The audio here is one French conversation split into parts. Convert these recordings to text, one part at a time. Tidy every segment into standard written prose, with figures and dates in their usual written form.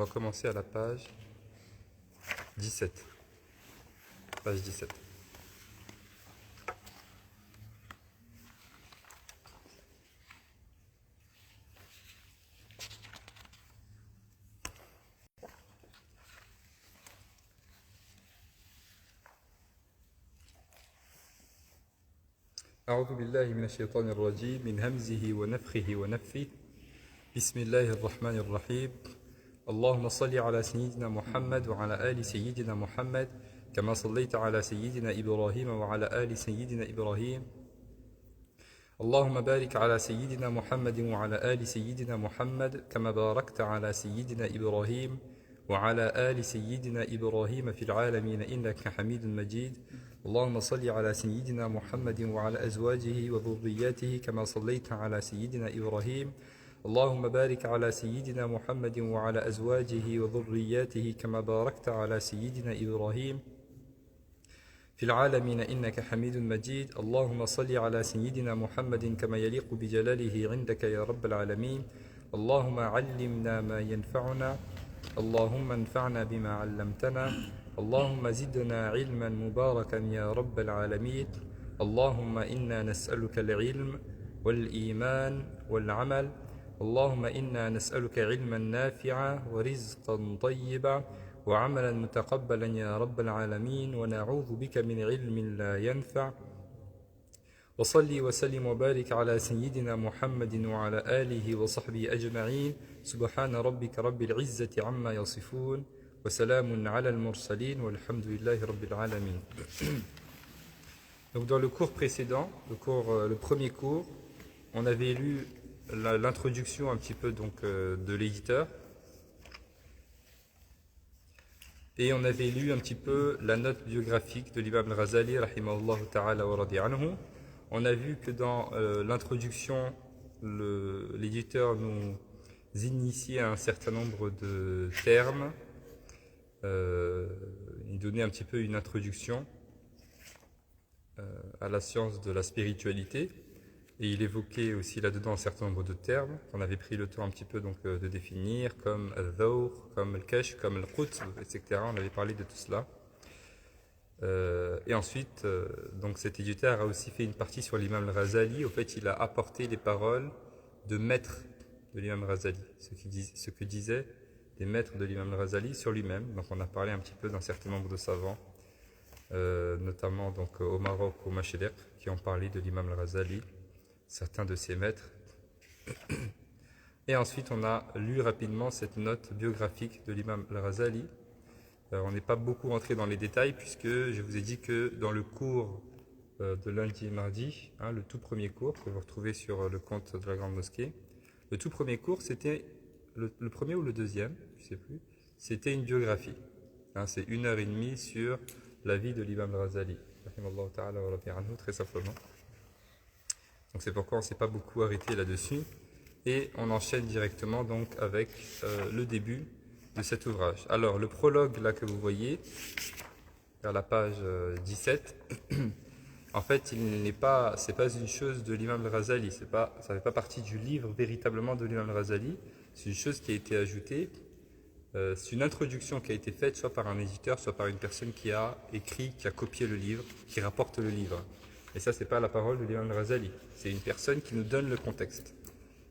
va commencer à la page 17. Page 17. أعوذ بالله من الشيطان الرجيم من همزه ونفخه ونفثه بسم الله الرحمن الرحيم اللهم صل على سيدنا محمد وعلى آل سيدنا محمد كما صليت على سيدنا إبراهيم وعلى آل سيدنا إبراهيم اللهم بارك على سيدنا محمد وعلى آل سيدنا محمد كما باركت على سيدنا إبراهيم وعلى آل سيدنا إبراهيم في العالمين إنك حميد مجيد اللهم صل على سيدنا محمد وعلى أزواجه وذرياته كما صليت على سيدنا إبراهيم اللهم بارك على سيدنا محمد وعلى أزواجه وذرياته كما باركت على سيدنا إبراهيم في العالمين إنك حميد مجيد اللهم صل على سيدنا محمد كما يليق بجلاله عندك يا رب العالمين اللهم علمنا ما ينفعنا اللهم انفعنا بما علمتنا اللهم زدنا علما مباركا يا رب العالمين اللهم إنا نسألك العلم والإيمان والعمل اللهم إنا نسألك علما نافعا ورزقا طيبا وعملا متقبلا يا رب العالمين ونعوذ بك من علم لا ينفع وصلي وسلم وبارك على سيدنا محمد وعلى آله وصحبه أجمعين سبحان ربك رب العزة عما يصفون وسلام على المرسلين والحمد لله رب العالمين. Donc dans le cours précédent, le premier cours, on avait lu l'introduction un petit peu de l'éditeur et on avait lu un petit peu la note biographique de l'imam al-Ghazali rahimahullah ta'ala wa radi anhu. On a vu que dans l'introduction, l'éditeur nous initiait à un certain nombre de termes. Il donnait un petit peu une introduction à la science de la spiritualité et il évoquait aussi là-dedans un certain nombre de termes qu'on avait pris le temps un petit peu de définir comme al-dhawr, comme al-kash, comme al-qutb, etc. On avait parlé de tout cela. Et ensuite, donc cet éditeur a aussi fait une partie sur l'imam al-Ghazali. Au fait, il a apporté les paroles de maître de l'imam al-Ghazali, ce que disaient les maîtres de l'imam al-Ghazali sur lui-même. Donc on a parlé un petit peu d'un certain nombre de savants, notamment donc au Maroc, au Mashriq, qui ont parlé de l'imam al-Ghazali, certains de ses maîtres. Et ensuite, on a lu rapidement cette note biographique de l'imam al-Ghazali. On n'est pas beaucoup rentré dans les détails puisque je vous ai dit que dans le cours de lundi et mardi, le tout premier cours que vous retrouvez sur le compte de la Grande Mosquée, le tout premier cours, c'était le premier ou le deuxième, je ne sais plus, c'était une biographie. C'est 1h30 sur la vie de l'imam al-Ghazali, très simplement. Donc c'est pourquoi on ne s'est pas beaucoup arrêté là-dessus. Et on enchaîne directement donc avec le début de cet ouvrage. Alors le prologue là que vous voyez, vers la page 17, en fait c'est pas une chose de l'imam al-Ghazali, ça ne fait pas partie du livre véritablement de l'imam al-Ghazali, c'est une chose qui a été ajoutée, c'est une introduction qui a été faite soit par un éditeur, soit par une personne qui a écrit, qui a copié le livre, qui rapporte le livre. Et ça, c'est pas la parole de l'imam al-Ghazali, c'est une personne qui nous donne le contexte.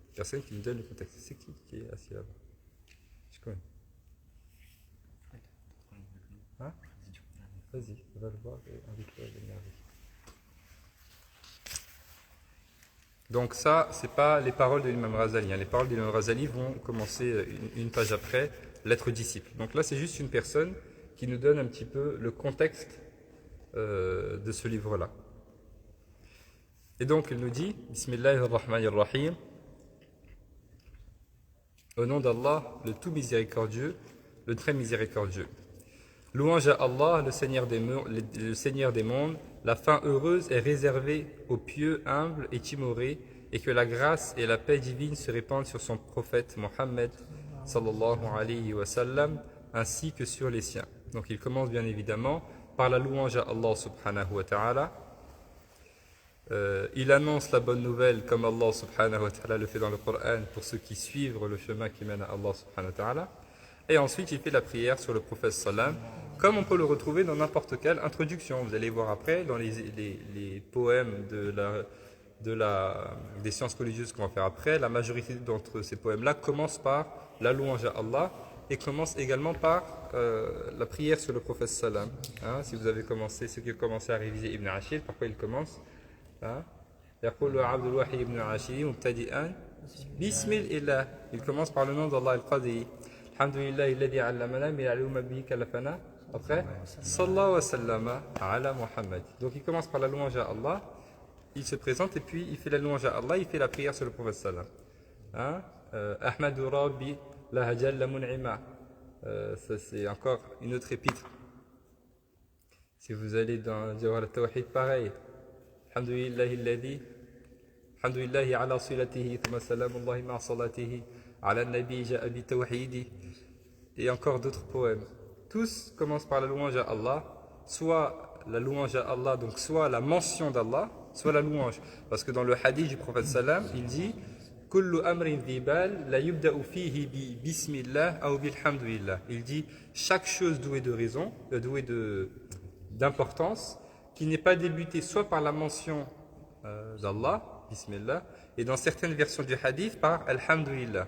Une personne qui nous donne le contexte. C'est qui est assis là-bas? Je connais. Hein? Vas-y, on va le voir et invite-le à venir avec. Donc ça, c'est pas les paroles de l'imam al-Ghazali. Les paroles de l'imam al-Ghazali vont commencer une page après, l'être disciple. Donc là, c'est juste une personne qui nous donne un petit peu le contexte de ce livre-là. Et donc, il nous dit, Bismillahirrahmanirrahim, au nom d'Allah, le tout miséricordieux, le très miséricordieux. Louange à Allah, le Seigneur des mondes, la fin heureuse est réservée aux pieux, humbles et timorés, et que la grâce et la paix divine se répandent sur son prophète Mohammed, sallallahu alayhi wa sallam, ainsi que sur les siens. Donc il commence bien évidemment par la louange à Allah subhanahu wa ta'ala. Il annonce la bonne nouvelle comme Allah subhanahu wa ta'ala le fait dans le Coran pour ceux qui suivent le chemin qui mène à Allah subhanahu wa ta'ala. Et ensuite, il fait la prière sur le prophète sallam, comme on peut le retrouver dans n'importe quelle introduction. Vous allez voir après, dans les poèmes des sciences religieuses qu'on va faire après, la majorité d'entre ces poèmes-là commencent par la louange à Allah et commencent également par la prière sur le prophète sallam. Hein, si vous avez commencé, ceux qui ont commencé à réviser Ibn Ashir, parfois il commence. Hein, يقول عبد الواحد بن عاشر مبتدئا بسم الإله. Il commence par le nom d'Allah al-Qadi. Alhamdulillah alladhi allamana min al-ulum bihi kalafana. Après, sallallahu wa sallama ala Muhammad. Donc il commence par la louange à Allah, il se présente et puis il fait la louange à Allah, il fait la prière sur le prophète sallam. Hein? Ahmadu Rabbi la hajal la mun'ima. Ça c'est encore une autre épître. Si vous allez dans Jawhar al-Tawhid, pareil. Alhamdulillahi alladhi Alhamdulillahi ala silatihi thumma salamullahi ma'a salatihi ala nabi ja'a bi tawhidi. Et encore d'autres poèmes. Tous commencent par la louange à Allah, soit la louange à Allah, donc soit la mention d'Allah, soit la louange. Parce que dans le hadith du prophète sallam, il dit Kullu amrin dhibal la yubda'u fihi bi bismillah ou bilhamdulillah. Il dit chaque chose douée de raison, douée d'importance, qui n'est pas débutée soit par la mention d'Allah, bismillah, et dans certaines versions du hadith par alhamdulillah.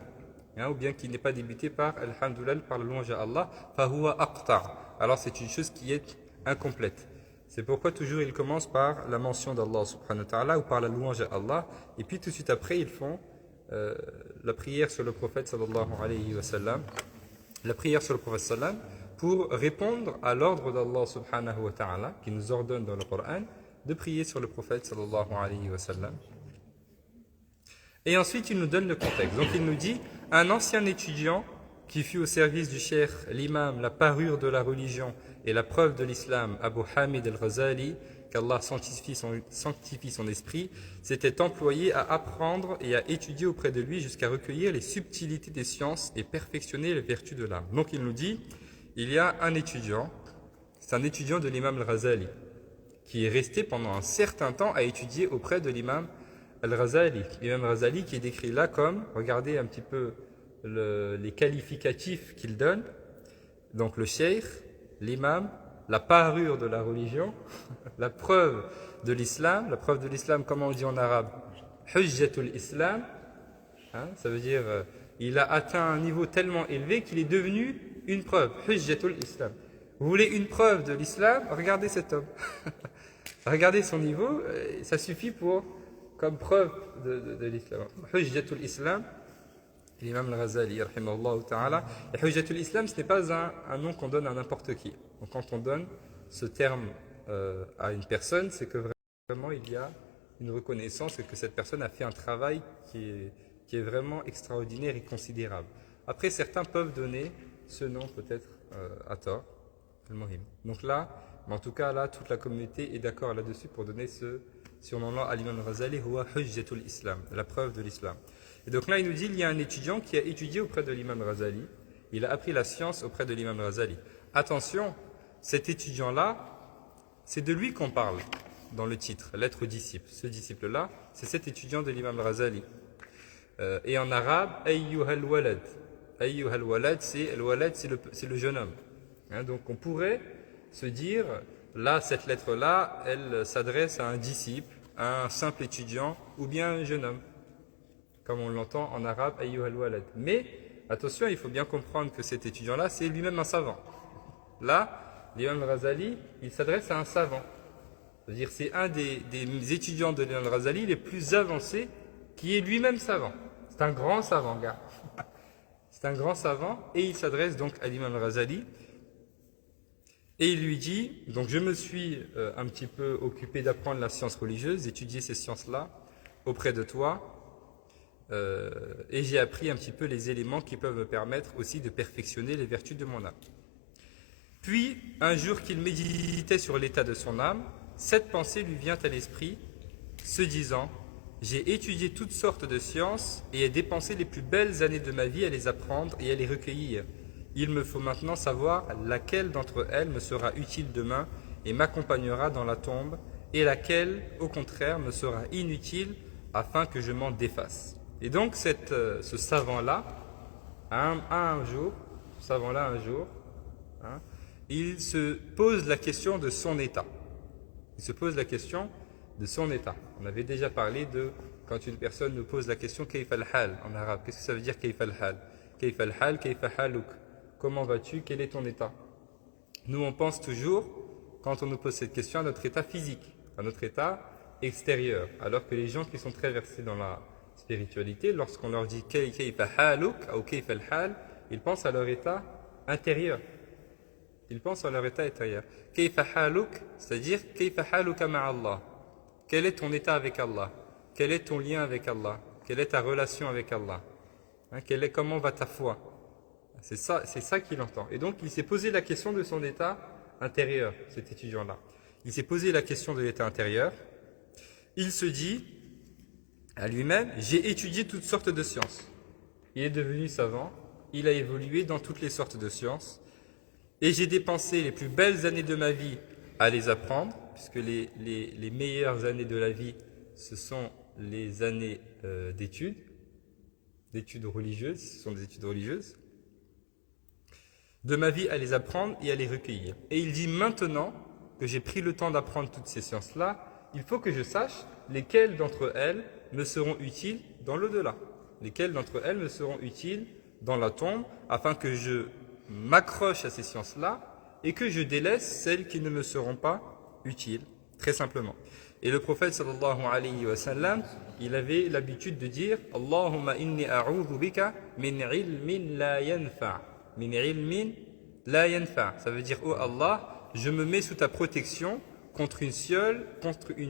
Hein, ou bien qui n'est pas débuté par Alhamdulillah, par la louange à Allah, fahuwa aqta'. Alors c'est une chose qui est incomplète. C'est pourquoi toujours ils commencent par la mention d'Allah subhanahu wa ta'ala ou par la louange à Allah, et puis tout de suite après ils font la prière sur le prophète sallallahu alayhi wa sallam, la prière sur le prophète sallam, pour répondre à l'ordre d'Allah subhanahu wa ta'ala, qui nous ordonne dans le Coran de prier sur le prophète sallallahu alayhi wa sallam. Et ensuite, il nous donne le contexte. Donc, il nous dit, un ancien étudiant qui fut au service du cheikh, l'imam, la parure de la religion et la preuve de l'islam, Abu Hamid al-Ghazali, qu'Allah sanctifie son esprit, s'était employé à apprendre et à étudier auprès de lui jusqu'à recueillir les subtilités des sciences et perfectionner les vertus de l'âme. Donc, il nous dit, il y a un étudiant, c'est un étudiant de l'imam al-Ghazali, qui est resté pendant un certain temps à étudier auprès de l'imam Al-Ghazali, l'imam Ghazali qui est décrit là comme, regardez un petit peu les qualificatifs qu'il donne, donc le cheikh, l'imam, la parure de la religion, la preuve de l'islam comment on dit en arabe, hujjatul islam, hein, ça veut dire il a atteint un niveau tellement élevé qu'il est devenu une preuve, hujjatul islam. Vous voulez une preuve de l'islam, regardez cet homme, regardez son niveau, ça suffit comme preuve de l'islam. Hujjatul Islam, l'imam al-Ghazali, rahimahullah ta'ala. Et Hujjatul Islam, ce n'est pas un nom qu'on donne à n'importe qui. Donc quand on donne ce terme à une personne, c'est que vraiment il y a une reconnaissance et que cette personne a fait un travail qui est vraiment extraordinaire et considérable. Après, certains peuvent donner ce nom peut-être à tort, al-Muhim. Donc là, mais en tout cas là, toute la communauté est d'accord là-dessus pour donner ce surnom-là à l'imam al-Ghazali, huwa hujjatul islam, la preuve de l'islam. Et donc là, il nous dit, il y a un étudiant qui a étudié auprès de l'imam al-Ghazali, il a appris la science auprès de l'imam al-Ghazali. Attention, cet étudiant-là, c'est de lui qu'on parle dans le titre, l'être disciple. Ce disciple-là, c'est cet étudiant de l'imam al-Ghazali. Et en arabe, ayyuhal walad. Ayyuhal walad, c'est le jeune homme. Hein, donc on pourrait se dire, là, cette lettre-là, elle s'adresse à un disciple, à un simple étudiant, ou bien un jeune homme, comme on l'entend en arabe, ayyuhal walad. Mais, attention, il faut bien comprendre que cet étudiant-là, c'est lui-même un savant. Là, l'imam Ghazali, il s'adresse à un savant. C'est-à-dire, c'est un des étudiants de l'imam Ghazali les plus avancés, qui est lui-même savant. C'est un grand savant, gars. C'est un grand savant, et il s'adresse donc à l'imam Ghazali, et il lui dit, donc je me suis un petit peu occupé d'apprendre la science religieuse, d'étudier ces sciences-là auprès de toi, et j'ai appris un petit peu les éléments qui peuvent me permettre aussi de perfectionner les vertus de mon âme. Puis, un jour qu'il méditait sur l'état de son âme, cette pensée lui vient à l'esprit, se disant, j'ai étudié toutes sortes de sciences et ai dépensé les plus belles années de ma vie à les apprendre et à les recueillir. Il me faut maintenant savoir laquelle d'entre elles me sera utile demain et m'accompagnera dans la tombe, et laquelle, au contraire, me sera inutile afin que je m'en défasse. Et donc, ce savant-là, un jour, ce savant-là, un jour, hein, il se pose la question de son état. Il se pose la question de son état. On avait déjà parlé de quand une personne nous pose la question Kayfa al-hal en arabe. Qu'est-ce que ça veut dire Kayfa al-hal? Kayfa al-hal, kayfa haluk. Comment vas-tu? Quel est ton état? Nous, on pense toujours, quand on nous pose cette question, à notre état physique, à notre état extérieur. Alors que les gens qui sont très versés dans la spiritualité, lorsqu'on leur dit Kayfa haluk ou Kayfa al-hal, ils pensent à leur état intérieur. Ils pensent à leur état intérieur. Kayfa haluk, c'est-à-dire Kayfa haluka ma'allah. Quel est ton état avec Allah? Quel est ton lien avec Allah? Quelle est ta relation avec Allah? Hein, comment va ta foi? C'est ça qu'il entend. Et donc, il s'est posé la question de son état intérieur, cet étudiant-là. Il s'est posé la question de l'état intérieur. Il se dit à lui-même, j'ai étudié toutes sortes de sciences. Il est devenu savant. Il a évolué dans toutes les sortes de sciences. Et j'ai dépensé les plus belles années de ma vie à les apprendre, puisque les meilleures années de la vie, ce sont les années d'études religieuses, ce sont des études religieuses, de ma vie à les apprendre et à les recueillir. Et il dit maintenant que j'ai pris le temps d'apprendre toutes ces sciences-là, il faut que je sache lesquelles d'entre elles me seront utiles dans l'au-delà, lesquelles d'entre elles me seront utiles dans la tombe, afin que je m'accroche à ces sciences-là et que je délaisse celles qui ne me seront pas utiles, très simplement. Et le prophète sallallahu alayhi wa sallam, il avait l'habitude de dire Allahumma inni a'udhu bika min ilmin la yanfa'. Min ilmin la yanfa'. Ça veut dire oh Allah, je me mets sous ta protection contre une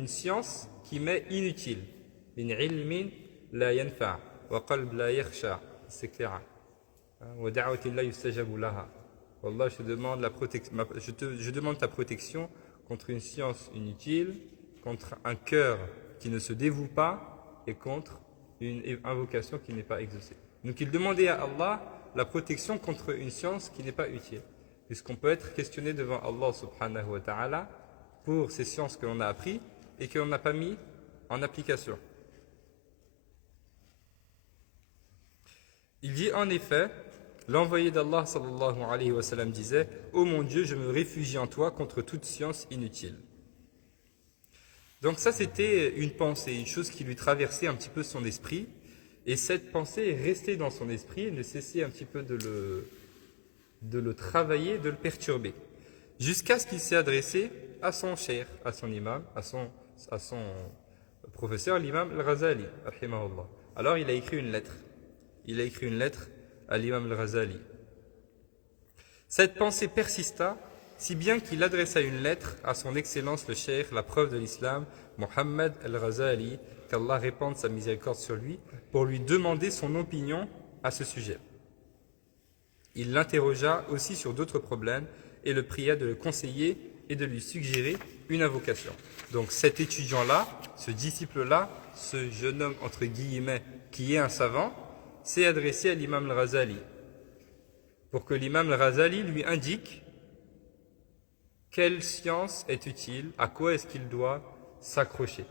science qui m'est inutile. Min ilmin la yanfa' wa qalb la yakhsha. C'est clair. Wa da'wati la yustajabu laha. Wallah, je demande ta protection contre une science inutile, contre un cœur qui ne se dévoue pas et contre une invocation qui n'est pas exaucée. Donc il demandait à Allah la protection contre une science qui n'est pas utile. Puisqu'on peut être questionné devant Allah subhanahu wa ta'ala pour ces sciences que l'on a apprises et que l'on n'a pas mis en application. Il dit en effet, l'envoyé d'Allah sallallahu alayhi wa sallam disait « Ô mon Dieu, je me réfugie en toi contre toute science inutile. » Donc ça, c'était une pensée, une chose qui lui traversait un petit peu son esprit. Et cette pensée est restée dans son esprit et ne cessait un petit peu de le travailler, de le perturber. Jusqu'à ce qu'il s'est adressé à son cheikh, à son imam, à son professeur, l'imam al-Ghazali. Alors il a écrit une lettre. Il a écrit une lettre à l'imam al-Ghazali. Cette pensée persista, si bien qu'il adressa une lettre à son excellence le cheikh, la preuve de l'islam, Mohammed al-Ghazali, qu'Allah répande sa miséricorde sur lui, pour lui demander son opinion à ce sujet. Il l'interrogea aussi sur d'autres problèmes et le pria de le conseiller et de lui suggérer une invocation. Donc cet étudiant-là, ce disciple-là, ce jeune homme entre guillemets qui est un savant, s'est adressé à l'imam al-Ghazali pour que l'imam al-Ghazali lui indique quelle science est utile, à quoi est-ce qu'il doit s'accrocher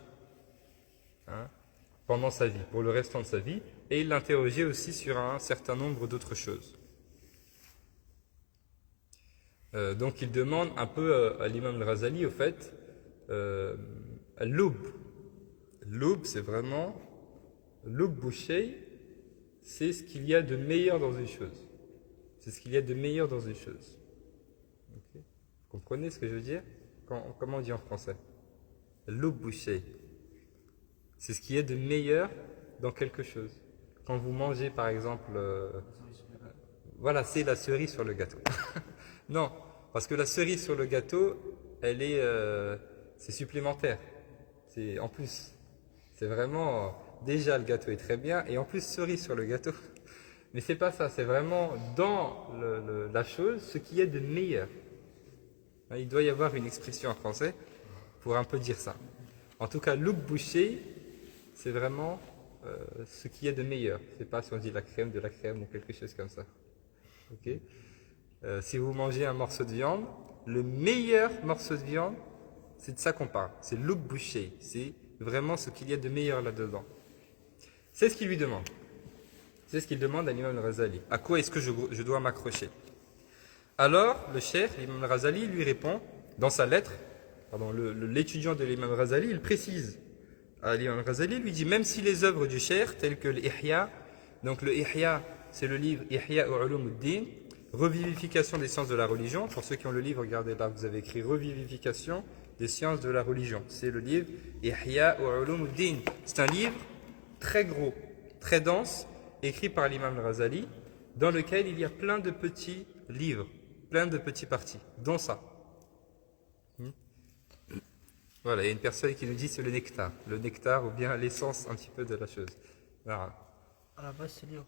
pendant sa vie, pour le restant de sa vie, et il l'interrogeait aussi sur un certain nombre d'autres choses. Donc il demande un peu à l'imam al-Ghazali, au fait, al-lub. Lub, c'est vraiment lub bouché, c'est ce qu'il y a de meilleur dans une chose. C'est ce qu'il y a de meilleur dans une chose. Okay. Vous comprenez ce que je veux dire? Comment on dit en français? Lub bouché. C'est ce qu'il y a de meilleur dans quelque chose. Quand vous mangez, par exemple, voilà, c'est la cerise sur le gâteau. Non, parce que la cerise sur le gâteau, c'est supplémentaire. C'est en plus. C'est vraiment, déjà le gâteau est très bien, et en plus cerise sur le gâteau. Mais c'est pas ça, c'est vraiment dans la chose ce qu'il y a de meilleur. Il doit y avoir une expression en français pour un peu dire ça. En tout cas, loup bouché, c'est vraiment ce qu'il y a de meilleur. C'est pas si on dit de la crème ou quelque chose comme ça. Ok. Si vous mangez un morceau de viande, le meilleur morceau de viande, c'est de ça qu'on parle. C'est loup bouché. C'est vraiment ce qu'il y a de meilleur là-dedans. C'est ce qu'il lui demande. C'est ce qu'il demande à l'imam al-Ghazali. À quoi est-ce que je dois m'accrocher? Alors, le cheikh, l'imam al-Ghazali, lui répond, dans sa lettre, l'étudiant de l'imam al-Ghazali, il précise, l'imam al-Ghazali lui dit, même si les œuvres du cheikh, telles que l'Ihya, donc le Ihya, c'est le livre Ihya Ulumuddin, revivification des sciences de la religion. Pour ceux qui ont le livre, regardez là, vous avez écrit revivification des sciences de la religion. C'est le livre Ihya Ulumuddin. C'est un livre très gros, très dense, écrit par l'imam al-Ghazali, dans lequel il y a plein de petits livres, plein de petits parties, dont ça. Voilà, il y a une personne qui nous dit c'est le nectar ou bien l'essence un petit peu de la chose. Voilà. À la base, ce livre,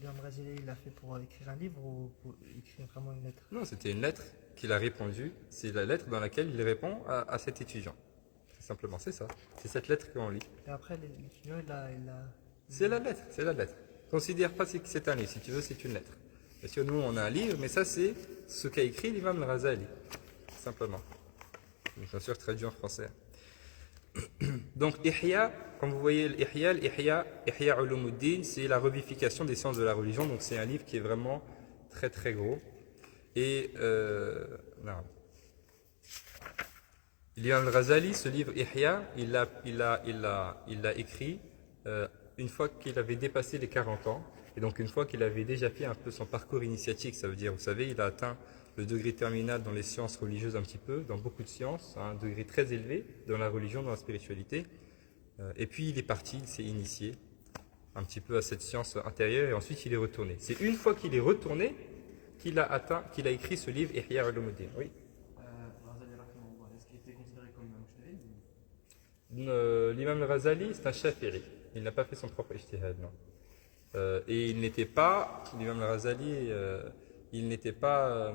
l'imam Ghazali, il l'a fait pour écrire un livre ou pour écrire vraiment une lettre? Non, c'était une lettre qu'il a répondue. C'est la lettre dans laquelle il répond à cet étudiant. C'est simplement, c'est ça. C'est cette lettre qu'on lit. Et après, l'étudiant, C'est la lettre, c'est la lettre. Considère pas que c'est un livre. Si tu veux, c'est une lettre. Parce que nous, on a un livre, mais ça, c'est ce qu'a écrit l'imam al-Ghazali. Simplement. Bien sûr, traduit en français. Donc, Ihya, comme vous voyez, Ihya Ulumuddin, c'est la revivification des sciences de la religion. Donc, c'est un livre qui est vraiment très très gros. Et l'imam al-Ghazali, ce livre Ihya, il l'a écrit une fois qu'il avait dépassé les 40 ans. Et donc, une fois qu'il avait déjà fait un peu son parcours initiatique, ça veut dire, vous savez, il a atteint le degré terminal dans les sciences religieuses un petit peu, dans beaucoup de sciences, un degré très élevé dans la religion, dans la spiritualité. Et puis il est parti, il s'est initié un petit peu à cette science intérieure et ensuite il est retourné. C'est une fois qu'il est retourné qu'il a écrit ce livre Ihya Ulumuddin. Oui. Est-ce qu'il était considéré comme mujtahid? L'imam al-Ghazali, c'est un shafi'i. Il n'a pas fait son propre ijtihad, non. Et il n'était pas, l'imam al-Ghazali, il n'était pas.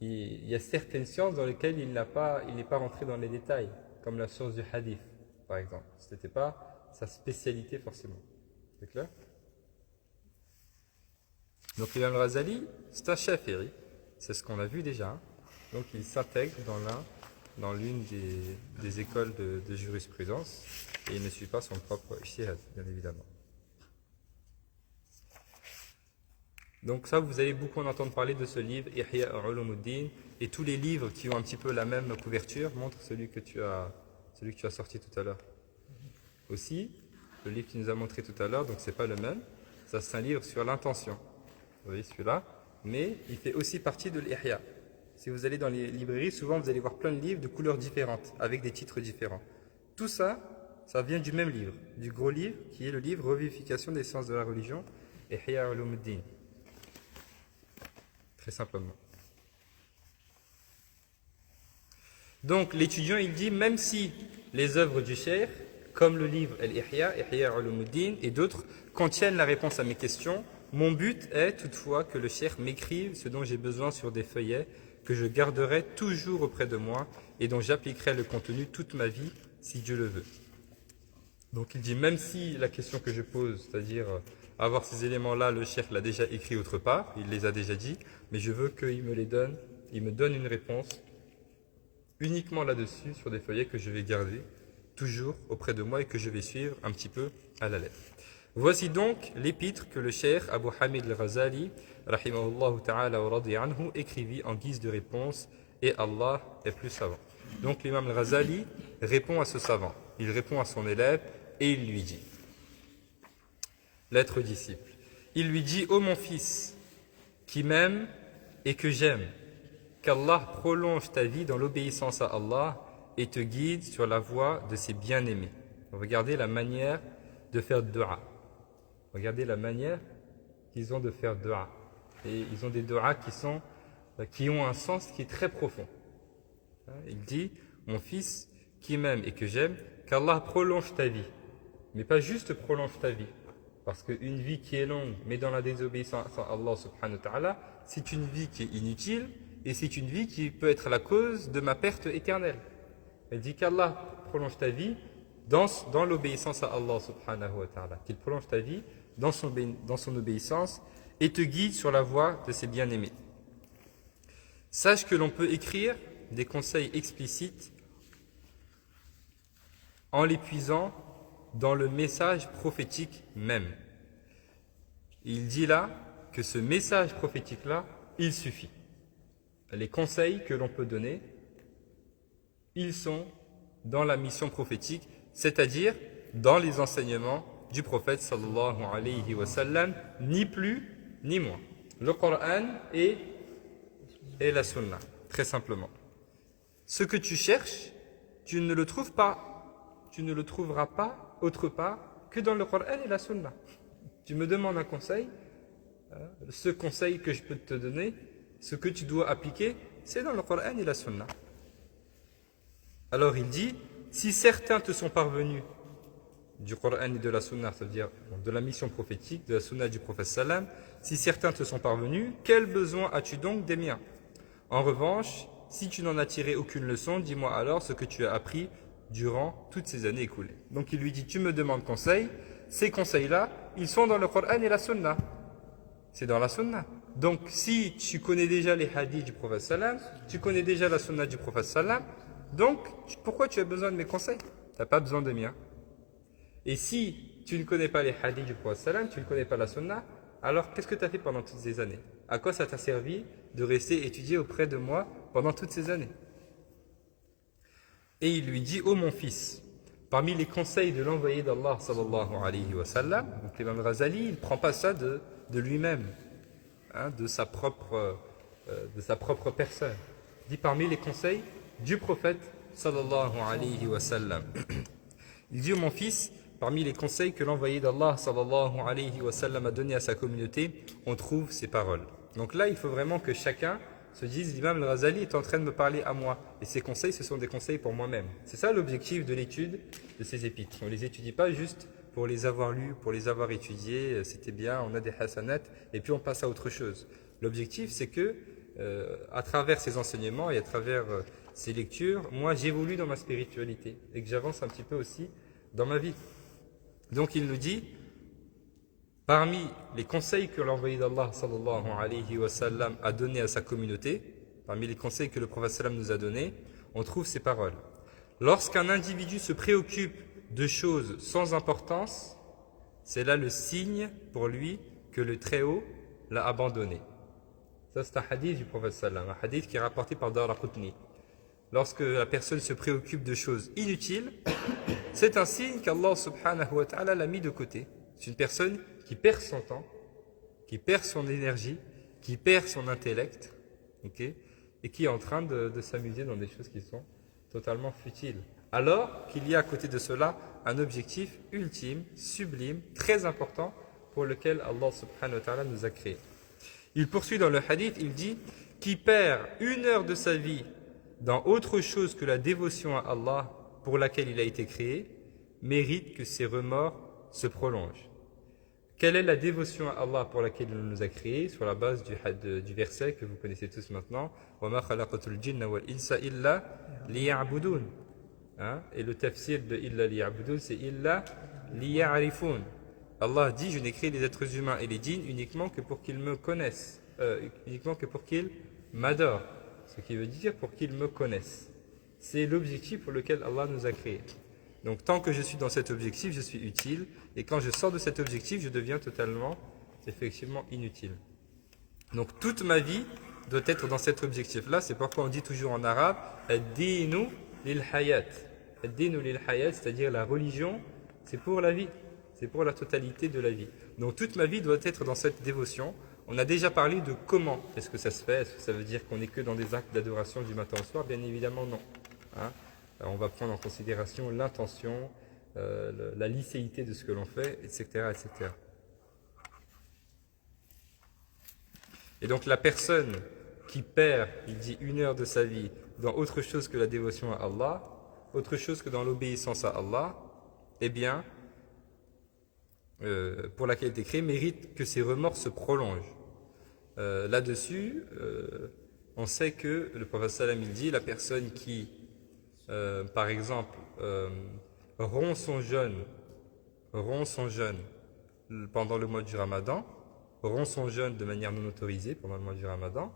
Il y a certaines sciences dans lesquelles il n'est pas rentré dans les détails, comme la science du hadith, par exemple. Ce n'était pas sa spécialité forcément. C'est clair? Donc l'imam al-Ghazali, c'est un shafi'i, c'est ce qu'on a vu déjà. Hein. Donc il s'intègre dans l'une des écoles de jurisprudence et il ne suit pas son propre ijtihad, bien évidemment. Donc ça, vous allez beaucoup en entendre parler de ce livre, Ihya Ulumuddin, et tous les livres qui ont un petit peu la même couverture montrent celui que tu as sorti tout à l'heure. Aussi, le livre qu'il nous a montré tout à l'heure, donc c'est pas le même, ça c'est un livre sur l'intention. Vous voyez celui-là, mais il fait aussi partie de l'Ihya. Si vous allez dans les librairies, souvent vous allez voir plein de livres de couleurs différentes, avec des titres différents. Tout ça, ça vient du même livre, du gros livre, qui est le livre Revivification des sciences de la religion, Ihya Ulumuddin. Très simplement. Donc l'étudiant il dit même si les œuvres du cheikh, comme le livre Al-Ihya, Ihya Ulumuddin et d'autres, contiennent la réponse à mes questions, mon but est toutefois que le cheikh m'écrive ce dont j'ai besoin sur des feuillets que je garderai toujours auprès de moi et dont j'appliquerai le contenu toute ma vie si Dieu le veut. Donc il dit même si la question que je pose, c'est-à-dire avoir ces éléments-là, le cheikh l'a déjà écrit autre part, il les a déjà dit, mais je veux qu'il me les donne, il me donne une réponse uniquement là-dessus, sur des feuillets que je vais garder toujours auprès de moi et que je vais suivre un petit peu à la lettre. Voici donc l'épître que le cheikh Abu Hamid al-Ghazali, rahimahullah ta'ala wa radi anhu, écrivit en guise de réponse, et Allah est plus savant. Donc l'imam al-Ghazali répond à ce savant, il répond à son élève et il lui dit, l'être disciple, il lui dit, ô mon fils, qui m'aime et que j'aime, qu'Allah prolonge ta vie dans l'obéissance à Allah et te guide sur la voie de ses bien-aimés. Regardez la manière de faire dua. Regardez la manière qu'ils ont de faire dua. Et ils ont des duas qui ont un sens qui est très profond. Il dit, mon fils qui m'aime et que j'aime, qu'Allah prolonge ta vie. Mais pas juste prolonge ta vie. Parce qu'une vie qui est longue, mais dans la désobéissance à Allah subhanahu wa ta'ala, c'est une vie qui est inutile et c'est une vie qui peut être la cause de ma perte éternelle. Elle dit qu'Allah prolonge ta vie dans l'obéissance à Allah subhanahu wa ta'ala. Qu'il prolonge ta vie dans son obéissance et te guide sur la voie de ses bien-aimés. Sache que l'on peut écrire des conseils explicites en les puisant dans le message prophétique même. Il dit là que ce message prophétique-là il suffit. Les conseils que l'on peut donner, ils sont dans la mission prophétique, c'est-à-dire dans les enseignements du prophète sallallahu alayhi wa sallam, ni plus ni moins. Le Coran et la Sunna, très simplement. Ce que tu cherches, tu ne le trouveras pas autre part que dans le Coran et la Sunna. Tu me demandes un conseil, ce conseil que je peux te donner, ce que tu dois appliquer, c'est dans le Coran et la Sunna. Alors il dit, si certains te sont parvenus du Coran et de la Sunna, c'est-à-dire de la mission prophétique, de la Sunna du prophète sallam, si certains te sont parvenus, quel besoin as-tu donc des miens? En revanche, si tu n'en as tiré aucune leçon, dis-moi alors ce que tu as appris durant toutes ces années écoulées. Donc il lui dit, tu me demandes conseil, ces conseils-là, ils sont dans le Coran et la Sunna. C'est dans la Sunna. Donc si tu connais déjà les hadiths du prophète sallam, tu connais déjà la Sunna du prophète sallam, donc pourquoi tu as besoin de mes conseils? Tu n'as pas besoin des miens. Et si tu ne connais pas les hadiths du prophète sallam, tu ne connais pas la Sunna, alors qu'est-ce que tu as fait pendant toutes ces années? À quoi ça t'a servi de rester étudié auprès de moi pendant toutes ces années? Et il lui dit, ô mon fils, parmi les conseils de l'envoyé d'Allah sallallahu alayhi wa sallam, donc l'imam Ghazali, il ne prend pas ça de lui-même, hein, de sa propre personne. Il dit parmi les conseils du prophète sallallahu alayhi wa sallam. Il dit, ô mon fils, parmi les conseils que l'envoyé d'Allah sallallahu alayhi wa sallam a donné à sa communauté, on trouve ces paroles. Donc là, il faut vraiment que chacun se dise, l'imam al-Ghazali est en train de me parler à moi. Et ces conseils, ce sont des conseils pour moi-même. C'est ça l'objectif de l'étude de ces épîtres. On ne les étudie pas juste pour les avoir lus, pour les avoir étudiés, c'était bien, on a des hasanat, et puis on passe à autre chose. L'objectif, c'est que, à travers ces enseignements et à travers ces lectures, moi, j'évolue dans ma spiritualité et que j'avance un petit peu aussi dans ma vie. Donc il nous dit, parmi les conseils que l'envoyé d'Allah sallallahu alayhi wa sallam a donné à sa communauté, parmi les conseils que le prophète sallam nous a donnés, on trouve ces paroles. Lorsqu'un individu se préoccupe de choses sans importance, c'est là le signe pour lui que le Très-Haut l'a abandonné. Ça c'est un hadith du prophète sallam, un hadith qui est rapporté par Daraqutni. Lorsque la personne se préoccupe de choses inutiles, c'est un signe qu'Allah subhanahu wa ta'ala l'a mis de côté. C'est une personne qui perd son temps, qui perd son énergie, qui perd son intellect, okay, et qui est en train de s'amuser dans des choses qui sont totalement futiles. Alors qu'il y a à côté de cela un objectif ultime, sublime, très important pour lequel Allah subhanahu wa ta'ala nous a créés. Il poursuit dans le hadith, il dit « Qui perd 1 heure de sa vie dans autre chose que la dévotion à Allah pour laquelle il a été créé, mérite que ses remords se prolongent. » Quelle est la dévotion à Allah pour laquelle il nous a créés? Sur la base du verset que vous connaissez tous maintenant, وَمَا خَلَقَتُ الْجِنَّ وَالْإِنسَ إِلَّا لِيَعْبُدُونَ. Et le tafsir de إِلَّا لِيَعْبُدُونَ, c'est إِلَّا لِيَعْرِفُونَ. Allah dit, je n'ai créé les êtres humains et les djinns uniquement que pour qu'ils me connaissent, uniquement que pour qu'ils m'adorent. Ce qui veut dire pour qu'ils me connaissent. C'est l'objectif pour lequel Allah nous a créés. Donc tant que je suis dans cet objectif, je suis utile. Et quand je sors de cet objectif, je deviens totalement, effectivement, inutile. Donc toute ma vie doit être dans cet objectif-là. C'est pourquoi on dit toujours en arabe « Ad-dinu lil-hayat ». Ad-dinu lil-hayat, c'est-à-dire la religion, c'est pour la vie. C'est pour la totalité de la vie. Donc toute ma vie doit être dans cette dévotion. On a déjà parlé de comment est-ce que ça se fait. Est-ce que ça veut dire qu'on n'est que dans des actes d'adoration du matin au soir? Bien évidemment non. Hein? Alors, on va prendre en considération l'intention, la licéité de ce que l'on fait, etc., etc. Et donc la personne qui perd, il dit 1 heure de sa vie dans autre chose que la dévotion à Allah, autre chose que dans l'obéissance à Allah, eh bien, pour laquelle il est créé, mérite que ses remords se prolongent. Là-dessus, on sait que le prophète sallam il dit, la personne qui, par exemple, rompt son jeûne pendant le mois du Ramadan, rompt son jeûne de manière non autorisée pendant le mois du Ramadan,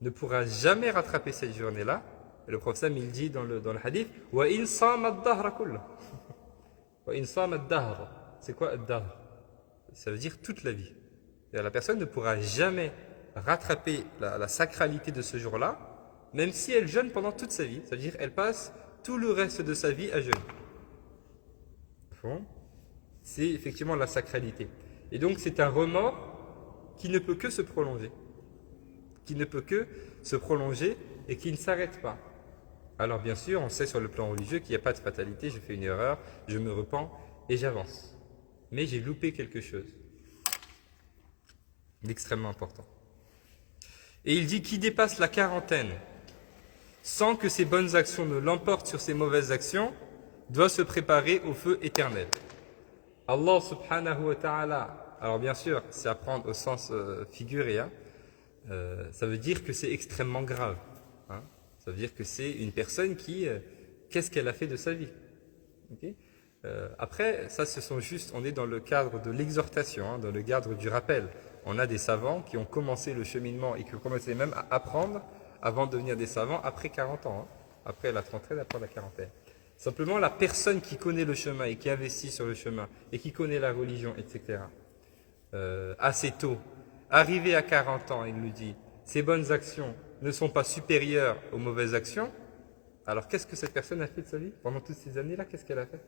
ne pourra jamais rattraper cette journée-là. Et le prophète il dit dans le hadith, wa in sama ad-dahr kullah. Wa in sama ad-dahr. C'est quoi ad-dahr? Ça veut dire toute la vie. C'est-à-dire la personne ne pourra jamais rattraper la sacralité de ce jour-là, même si elle jeûne pendant toute sa vie. C'est-à-dire elle passe tout le reste de sa vie à jeûner. Bon. C'est effectivement la sacralité. Et donc c'est un remords qui ne peut que se prolonger. Qui ne peut que se prolonger et qui ne s'arrête pas. Alors bien sûr, on sait sur le plan religieux qu'il n'y a pas de fatalité, je fais une erreur, je me repens et j'avance. Mais j'ai loupé quelque chose d'extrêmement important. Et il dit qui dépasse la quarantaine sans que ses bonnes actions ne l'emportent sur ses mauvaises actions doit se préparer au feu éternel. Allah subhanahu wa ta'ala, alors bien sûr, c'est à prendre au sens figuré, hein, ça veut dire que c'est extrêmement grave. Hein, ça veut dire que c'est une personne qui, qu'est-ce qu'elle a fait de sa vie? Okay, après, ça ce sont juste, on est dans le cadre de l'exhortation, hein, dans le cadre du rappel. On a des savants qui ont commencé le cheminement et qui ont commencé même à apprendre avant de devenir des savants après 40 ans, hein, après la trentaine, après la quarantaine. Simplement, la personne qui connaît le chemin et qui investit sur le chemin et qui connaît la religion, etc., assez tôt, arrivé à 40 ans, il nous dit, ses bonnes actions ne sont pas supérieures aux mauvaises actions, alors qu'est-ce que cette personne a fait de sa vie pendant toutes ces années-là? Qu'est-ce qu'elle a fait?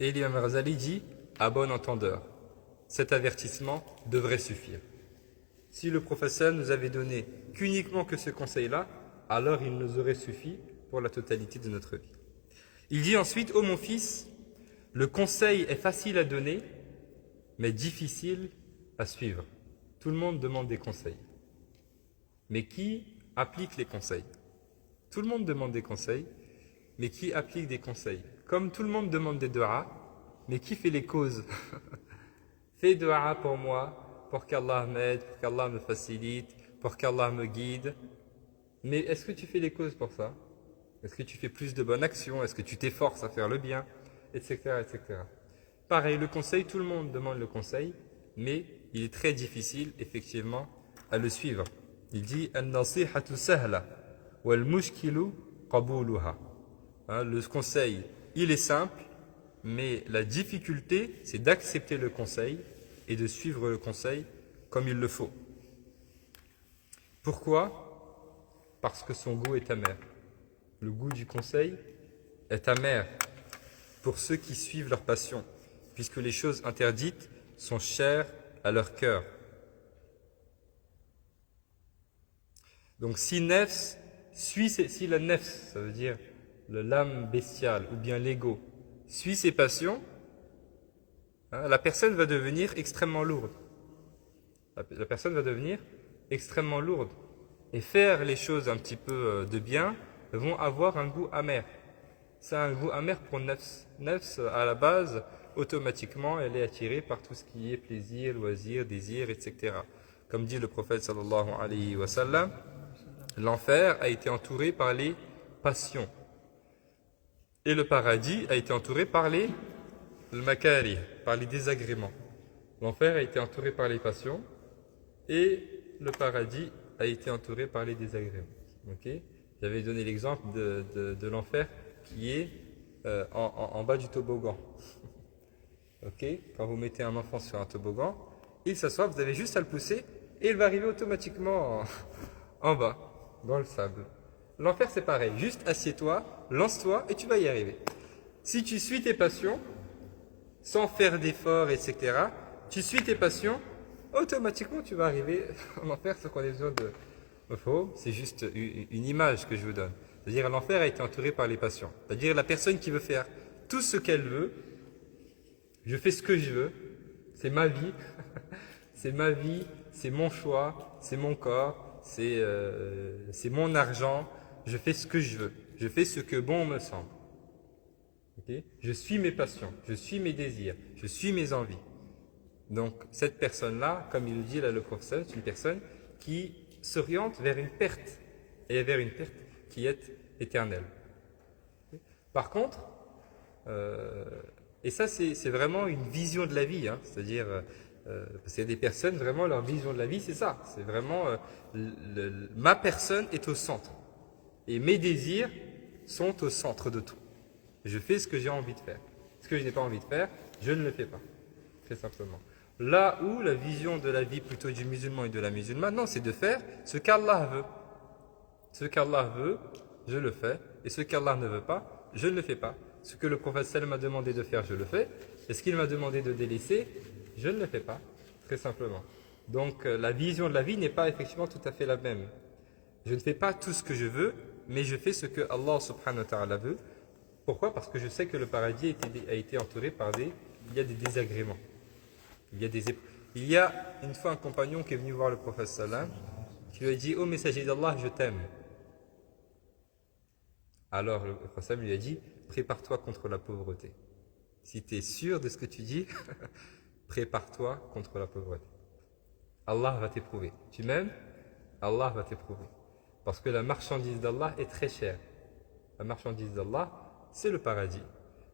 Et l'imam Ghazali dit, à bon entendeur, cet avertissement devrait suffire. Si le professeur nous avait donné qu'uniquement que ce conseil-là, alors il nous aurait suffi pour la totalité de notre vie. Il dit ensuite, ô mon fils, le conseil est facile à donner, mais difficile à suivre. Tout le monde demande des conseils. Mais qui applique les conseils? Tout le monde demande des conseils, mais qui applique des conseils? Comme tout le monde demande des du'a, mais qui fait les causes? Fais du'a pour moi, pour qu'Allah m'aide, pour qu'Allah me facilite, pour qu'Allah me guide. Mais est-ce que tu fais les causes pour ça? Est-ce que tu fais plus de bonnes actions? Est-ce que tu t'efforces à faire le bien? Etc., etc. Pareil, le conseil, tout le monde demande le conseil, mais il est très difficile, effectivement, à le suivre. Il dit « An-nasihatu sahla, wal-mushkilu qabuluha » Le conseil, il est simple, mais la difficulté, c'est d'accepter le conseil et de suivre le conseil comme il le faut. Pourquoi? Parce que son goût est amer. Le goût du conseil est amer pour ceux qui suivent leur passion, puisque les choses interdites sont chères à leur cœur. Donc si la nefs, ça veut dire l'âme bestiale ou bien l'ego, suit ses passions, hein, la personne va devenir extrêmement lourde. La personne va devenir extrêmement lourde. Et faire les choses un petit peu de bien vont avoir un goût amer. C'est un goût amer pour nefs. Nefs, à la base, automatiquement, elle est attirée par tout ce qui est plaisir, loisir, désir, etc. Comme dit le prophète sallallahu alayhi wa sallam, l'enfer a été entouré par les passions. Et le paradis a été entouré par le makari, par les désagréments. L'enfer a été entouré par les passions et le paradis a été entouré par les désagréments. Okay, j'avais donné l'exemple de l'enfer qui est en bas du toboggan. Okay, quand vous mettez un enfant sur un toboggan, il s'assoit, vous avez juste à le pousser et il va arriver automatiquement en bas, dans le sable. L'enfer c'est pareil, juste assieds-toi, lance-toi et tu vas y arriver. Si tu suis tes passions, sans faire d'efforts, etc., tu suis tes passions, automatiquement tu vas arriver en enfer sans qu'on ait besoin de... C'est juste une image que je vous donne. C'est-à-dire l'enfer a été entouré par les passions. C'est-à-dire la personne qui veut faire tout ce qu'elle veut, je fais ce que je veux, c'est ma vie, c'est ma vie, c'est mon choix, c'est mon corps, c'est mon argent, je fais ce que je veux, je fais ce que bon me semble. Okay, je suis mes passions, je suis mes désirs, je suis mes envies. Donc cette personne-là, comme il le dit là le professeur, c'est une personne qui s'oriente vers une perte, et vers une perte qui est éternelle. Par contre, et ça c'est vraiment une vision de la vie, hein, c'est-à-dire, parce qu'il y a des personnes, vraiment leur vision de la vie c'est ça, c'est vraiment, ma personne est au centre, et mes désirs sont au centre de tout. Je fais ce que j'ai envie de faire. Ce que je n'ai pas envie de faire, je ne le fais pas, très simplement. Là où la vision de la vie plutôt du musulman et de la musulmane, non, c'est de faire ce qu'Allah veut. Ce qu'Allah veut, je le fais. Et ce qu'Allah ne veut pas, je ne le fais pas. Ce que le prophète sallam m'a demandé de faire, je le fais. Et ce qu'il m'a demandé de délaisser, je ne le fais pas. Très simplement. Donc la vision de la vie n'est pas effectivement tout à fait la même. Je ne fais pas tout ce que je veux, mais je fais ce que Allah subhanahu wa ta'ala veut. Pourquoi? Parce que je sais que le paradis a été entouré par il y a des désagréments. Il y a une fois un compagnon qui est venu voir le prophète sallam, qui lui a dit: ô messager d'Allah, je t'aime. Alors le prophète sallam lui a dit: prépare-toi contre la pauvreté. Si tu es sûr de ce que tu dis, prépare-toi contre la pauvreté. Allah va t'éprouver. Tu m'aimes? Allah va t'éprouver. Parce que la marchandise d'Allah est très chère. La marchandise d'Allah, c'est le paradis.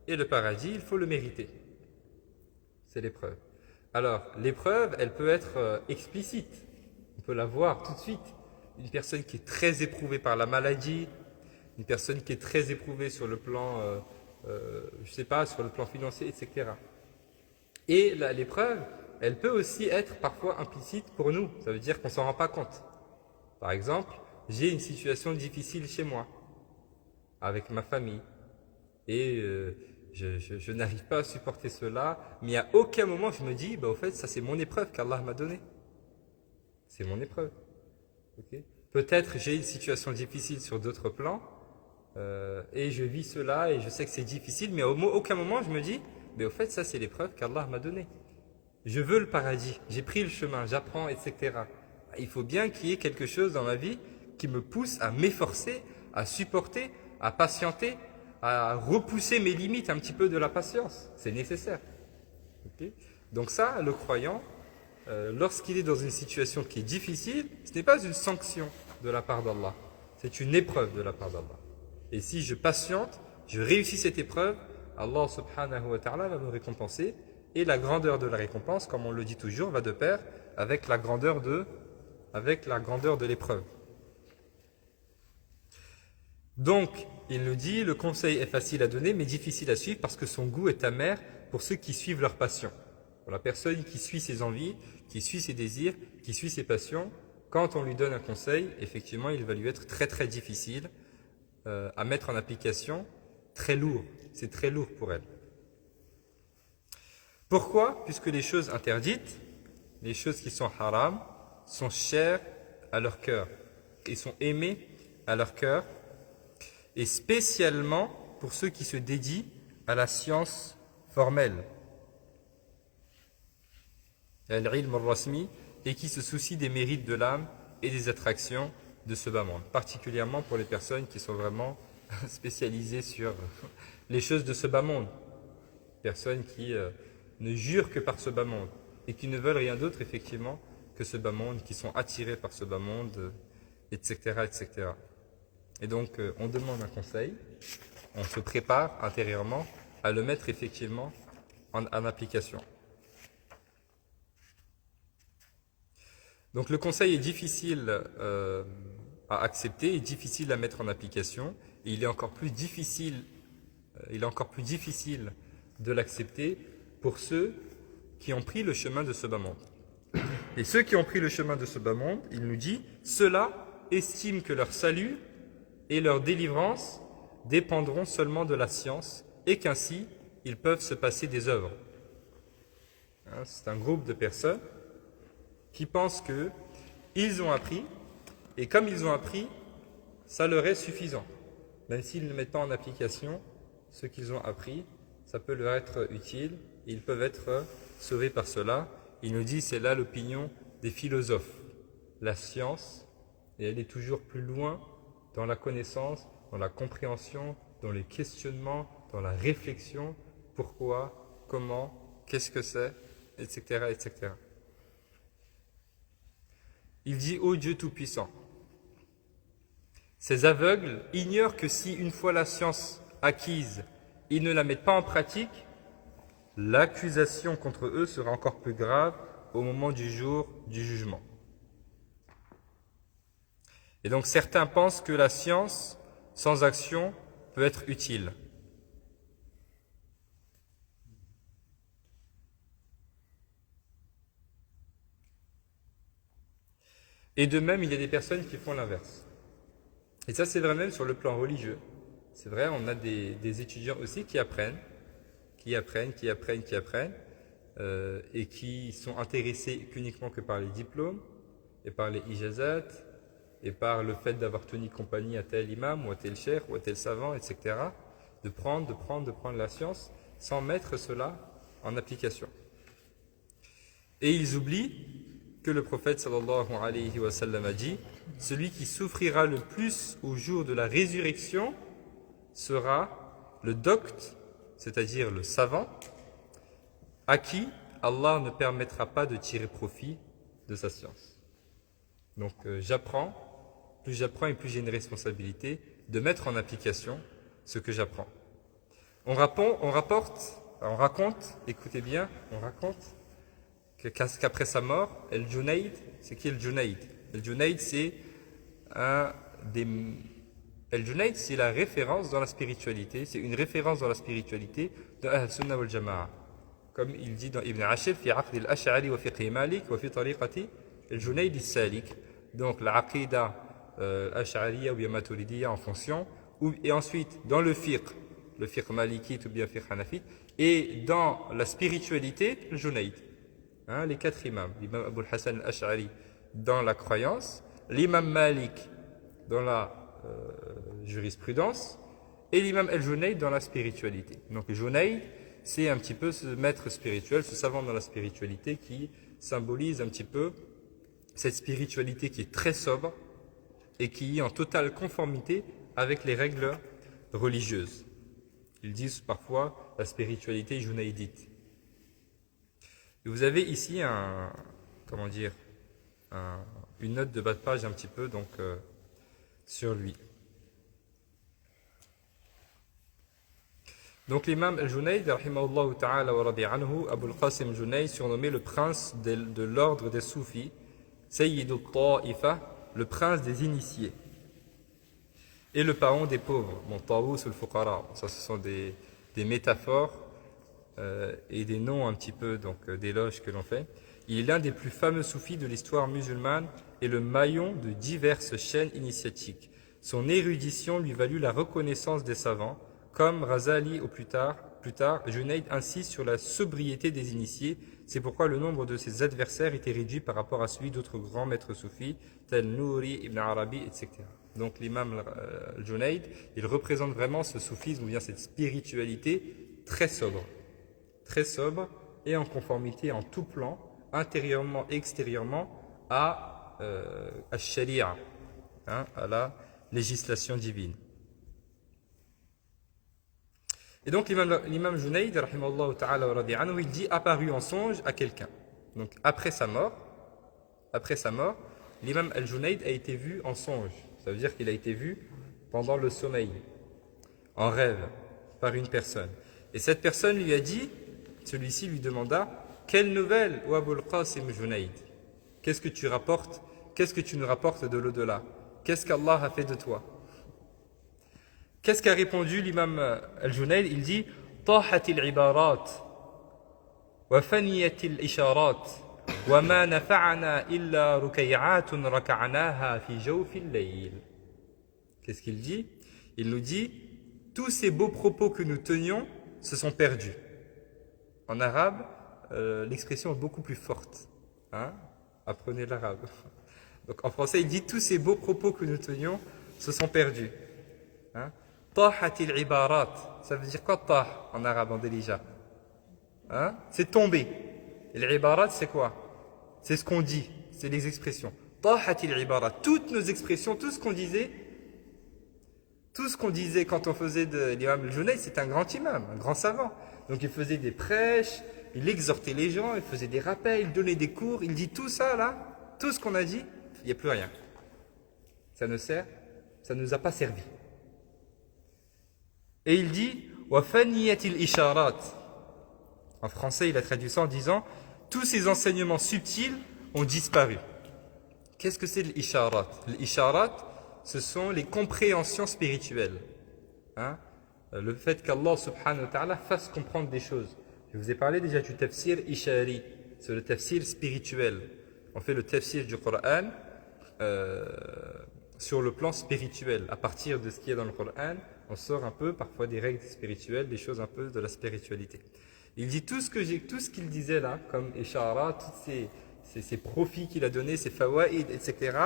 Et le paradis, il faut le mériter. C'est l'épreuve. Alors, l'épreuve, elle peut être explicite. On peut la voir tout de suite. Une personne qui est très éprouvée par la maladie, une personne qui est très éprouvée sur le plan, je sais pas, sur le plan financier, etc. Et l'épreuve, elle peut aussi être parfois implicite pour nous. Ça veut dire qu'on ne s'en rend pas compte. Par exemple, j'ai une situation difficile chez moi, avec ma famille. Et je n'arrive pas à supporter cela, mais à aucun moment je me dis, au fait, ça c'est mon épreuve qu'Allah m'a donnée. C'est mon épreuve. Okay. Peut-être j'ai une situation difficile sur d'autres plans, et je vis cela, et je sais que c'est difficile, mais à aucun moment je me dis, mais au fait, ça c'est l'épreuve qu'Allah m'a donnée. Je veux le paradis, j'ai pris le chemin, j'apprends, etc. Il faut bien qu'il y ait quelque chose dans ma vie qui me pousse à m'efforcer, à supporter, à patienter, à repousser mes limites un petit peu de la patience. C'est nécessaire. Okay. Donc ça, le croyant, lorsqu'il est dans une situation qui est difficile, ce n'est pas une sanction de la part d'Allah, c'est une épreuve de la part d'Allah. Et si je patiente, je réussis cette épreuve, Allah subhanahu wa ta'ala va me récompenser, et la grandeur de la récompense, comme on le dit toujours, va de pair avec la grandeur de l'épreuve. Donc, il nous dit, le conseil est facile à donner, mais difficile à suivre parce que son goût est amer pour ceux qui suivent leur passion. Pour la personne qui suit ses envies, qui suit ses désirs, qui suit ses passions, quand on lui donne un conseil, effectivement, il va lui être très très difficile à mettre en application, très lourd. C'est très lourd pour elle. Pourquoi? Puisque les choses interdites, les choses qui sont haram, sont chères à leur cœur et sont aimées à leur cœur, et spécialement pour ceux qui se dédient à la science formelle, al-ilm al-rasmi, et qui se soucient des mérites de l'âme et des attractions de ce bas monde, particulièrement pour les personnes qui sont vraiment spécialisées sur les choses de ce bas monde, personnes qui ne jurent que par ce bas monde et qui ne veulent rien d'autre effectivement que ce bas monde, qui sont attirés par ce bas monde, etc., etc. Et donc, on demande un conseil, on se prépare intérieurement à le mettre effectivement en application. Donc, le conseil est difficile à accepter et difficile à mettre en application. Et il est encore plus difficile de l'accepter pour ceux qui ont pris le chemin de ce bas monde. Et ceux qui ont pris le chemin de ce bas monde, il nous dit, ceux-là estiment que leur salut et leur délivrance dépendront seulement de la science et qu'ainsi, ils peuvent se passer des œuvres. C'est un groupe de personnes qui pensent qu'ils ont appris, et comme ils ont appris, ça leur est suffisant. Même s'ils ne mettent pas en application ce qu'ils ont appris, ça peut leur être utile, et ils peuvent être sauvés par cela. Il nous dit, c'est là l'opinion des philosophes. La science, et elle est toujours plus loin dans la connaissance, dans la compréhension, dans les questionnements, dans la réflexion, pourquoi, comment, qu'est-ce que c'est, etc., etc. Il dit, ô Dieu Tout-Puissant, ces aveugles ignorent que si une fois la science acquise, ils ne la mettent pas en pratique, l'accusation contre eux sera encore plus grave au moment du jour du jugement. Et donc certains pensent que la science, sans action, peut être utile. Et de même, il y a des personnes qui font l'inverse. Et ça, c'est vrai même sur le plan religieux. C'est vrai, on a des étudiants aussi qui apprennent, et qui sont intéressés uniquement que par les diplômes, et par les ijazat, et par le fait d'avoir tenu compagnie à tel imam, ou à tel cheikh, ou à tel savant, etc. De prendre la science, sans mettre cela en application. Et ils oublient que le prophète sallallahu alayhi wa sallam a dit « Celui qui souffrira le plus au jour de la résurrection sera le docte, c'est-à-dire le savant, à qui Allah ne permettra pas de tirer profit de sa science. » Donc j'apprends, plus j'apprends et plus j'ai une responsabilité de mettre en application ce que j'apprends. On raconte, écoutez bien, on raconte qu'après sa mort, El-Junayd, c'est qui El-Junayd? El-Junayd, c'est El-Junayd, c'est la référence dans la spiritualité, c'est une référence dans la spiritualité de Ahl-Sunnah wal-Jama'a. Comme il dit dans Ibn Ashir, fi aqd al-Ash'ari wa fiqh Malik wa fi tariqati El-Junayd al-Salik. Donc la aqida Ash'ariya ou bien Maturidiyya en fonction, et ensuite dans le fiqh Malikite ou bien fiqh Hanafite, et dans la spiritualité, le Junayd. Les 4 imams, l'imam Abu al-Hasan al-Ash'ari dans la croyance, l'imam Malik dans la jurisprudence, et l'imam al-Junayd dans la spiritualité. Donc le Junayd, c'est un petit peu ce maître spirituel, ce savant dans la spiritualité qui symbolise un petit peu cette spiritualité qui est très sobre et qui est en totale conformité avec les règles religieuses. Ils disent parfois la spiritualité junaïdite. Et vous avez ici une note de bas de page un petit peu sur lui. Donc l'imam al-Junayd, rahimahullah ta'ala wa radi anhu, Abu al-Qasim Junayd, surnommé le prince de l'ordre des soufis, Sayyid al-Ta'ifa, le prince des initiés, et le parent des pauvres, Tawus al-Fuqara. Ça, ce sont des métaphores et des noms un petit peu d'éloges que l'on fait. Il est l'un des plus fameux soufis de l'histoire musulmane et le maillon de diverses chaînes initiatiques. Son érudition lui valut la reconnaissance des savants, comme Razali ou plus tard, Junayd insiste sur la sobriété des initiés. C'est pourquoi le nombre de ses adversaires était réduit par rapport à celui d'autres grands maîtres soufis, tels Nouri, Ibn Arabi, etc. Donc l'imam Junayd, il représente vraiment ce soufisme, ou bien cette spiritualité très sobre et en conformité en tout plan, intérieurement et extérieurement, à Sharia, à la législation divine. Et donc l'imam Junayd, rahimahullah ta'ala wa radi anhu, il dit apparu en songe à quelqu'un. Donc après sa mort, l'imam al-Junayd a été vu en songe. Ça veut dire qu'il a été vu pendant le sommeil, en rêve, par une personne. Et cette personne lui a dit, celui-ci lui demanda, quelle nouvelle, ô Abu al-Qasim Junayd? Qu'est-ce que tu rapportes? Qu'est-ce que tu nous rapportes de l'au-delà? Qu'est-ce qu'Allah a fait de toi? Qu'est-ce qu'a répondu l'imam al-Junayd? Il dit طاحت العبارات وفنيت الإشارات وما نفعنا إلا ركيعات ركعناها في جوف الليل. Qu'est-ce qu'il dit? Il nous dit tous ces beaux propos que nous tenions se sont perdus. En arabe, l'expression est beaucoup plus forte. Apprenez l'arabe. Donc en français, il dit tous ces beaux propos que nous tenions se sont perdus. طاحت العبارات, ça veut dire quoi tah en arabe, en délija? C'est tomber. Et l'ibarat, c'est quoi? C'est ce qu'on dit, c'est les expressions. طاحت العبارات, toutes nos expressions, tout ce qu'on disait quand on faisait de l'imam al-Junayd, c'est un grand imam, un grand savant. Donc il faisait des prêches, il exhortait les gens, il faisait des rappels, il donnait des cours, il dit tout ça là, tout ce qu'on a dit, il n'y a plus rien. Ça ne nous a pas servi. Et il dit وَفَنِيَتِ الْإِشَارَاتِ. En français, il a traduit ça en disant tous ces enseignements subtils ont disparu. Qu'est-ce que c'est l'isharat? L'isharat, ce sont les compréhensions spirituelles. Le fait qu'Allah subhanahu wa ta'ala fasse comprendre des choses. Je vous ai parlé déjà du tafsir ishari, c'est le tafsir spirituel. On fait le tafsir du Coran sur le plan spirituel. À partir de ce qui est dans le Coran, on sort un peu parfois des règles spirituelles, des choses un peu de la spiritualité. Il dit tout ce qu'il disait là, comme Ishara, tous ces profits qu'il a donnés, ces fawaïd, etc.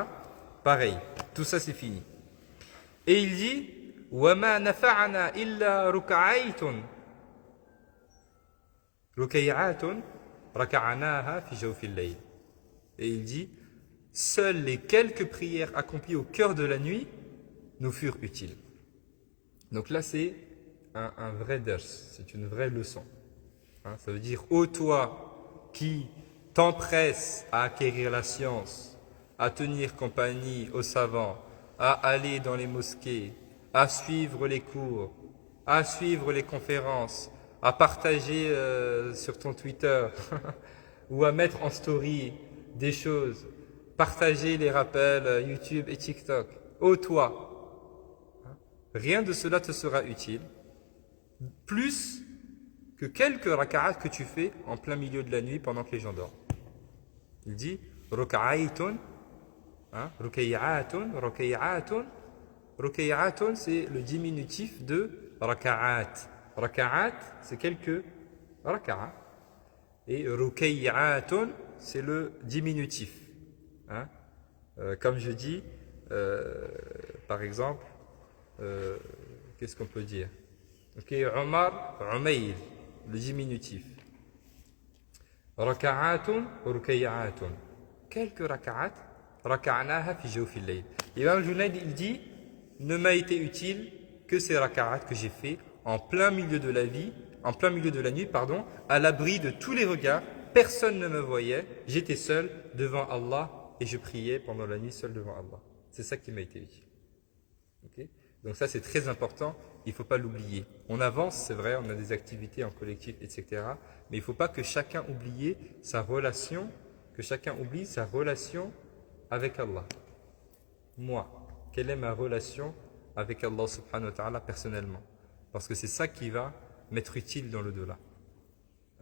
Pareil, tout ça c'est fini. Et il dit وَمَا نَفَعَنَا إِلَّا رُكَيْعَاتٌ رَكَعَنَاهَا فِي جَوْفِ اللَّيْلِ. Et il dit seules les quelques prières accomplies au cœur de la nuit nous furent utiles. Donc là c'est un vrai ders, c'est une vraie leçon. Hein, ça veut dire ô toi qui t'empresses à acquérir la science, à tenir compagnie aux savants, à aller dans les mosquées, à suivre les cours, à suivre les conférences, à partager sur ton Twitter ou à mettre en story des choses, partager les rappels YouTube et TikTok. Ô toi, rien de cela te sera utile, plus que quelques raka'at que tu fais en plein milieu de la nuit pendant que les gens dorment. Il dit ruka'aytun, rukay'atun, rukay'atun. Rukay'atun, c'est le diminutif de raka'at. Raka'at, c'est quelques raka'at. Et rukay'atun, c'est le diminutif. Hein? Comme je dis, par exemple, qu'est-ce qu'on peut dire? Ok, Omar, Umayr, le diminutif. Raka'atun, rukay'atun. Quelques raka'at, raka'naha fi jawfil layl. Imam Junayd, il dit, ne m'a été utile que ces raka'at que j'ai fait en plein milieu de la vie, en plein milieu de la nuit, pardon, à l'abri de tous les regards. Personne ne me voyait, j'étais seul devant Allah et je priais pendant la nuit seul devant Allah. C'est ça qui m'a été utile. Okay? Donc ça c'est très important, il ne faut pas l'oublier. On avance, c'est vrai, on a des activités en collectif, etc. Mais il ne faut pas que chacun oublie sa relation, avec Allah. Moi, quelle est ma relation avec Allah subhanahu wa ta'ala personnellement? Parce que c'est ça qui va m'être utile dans le delà.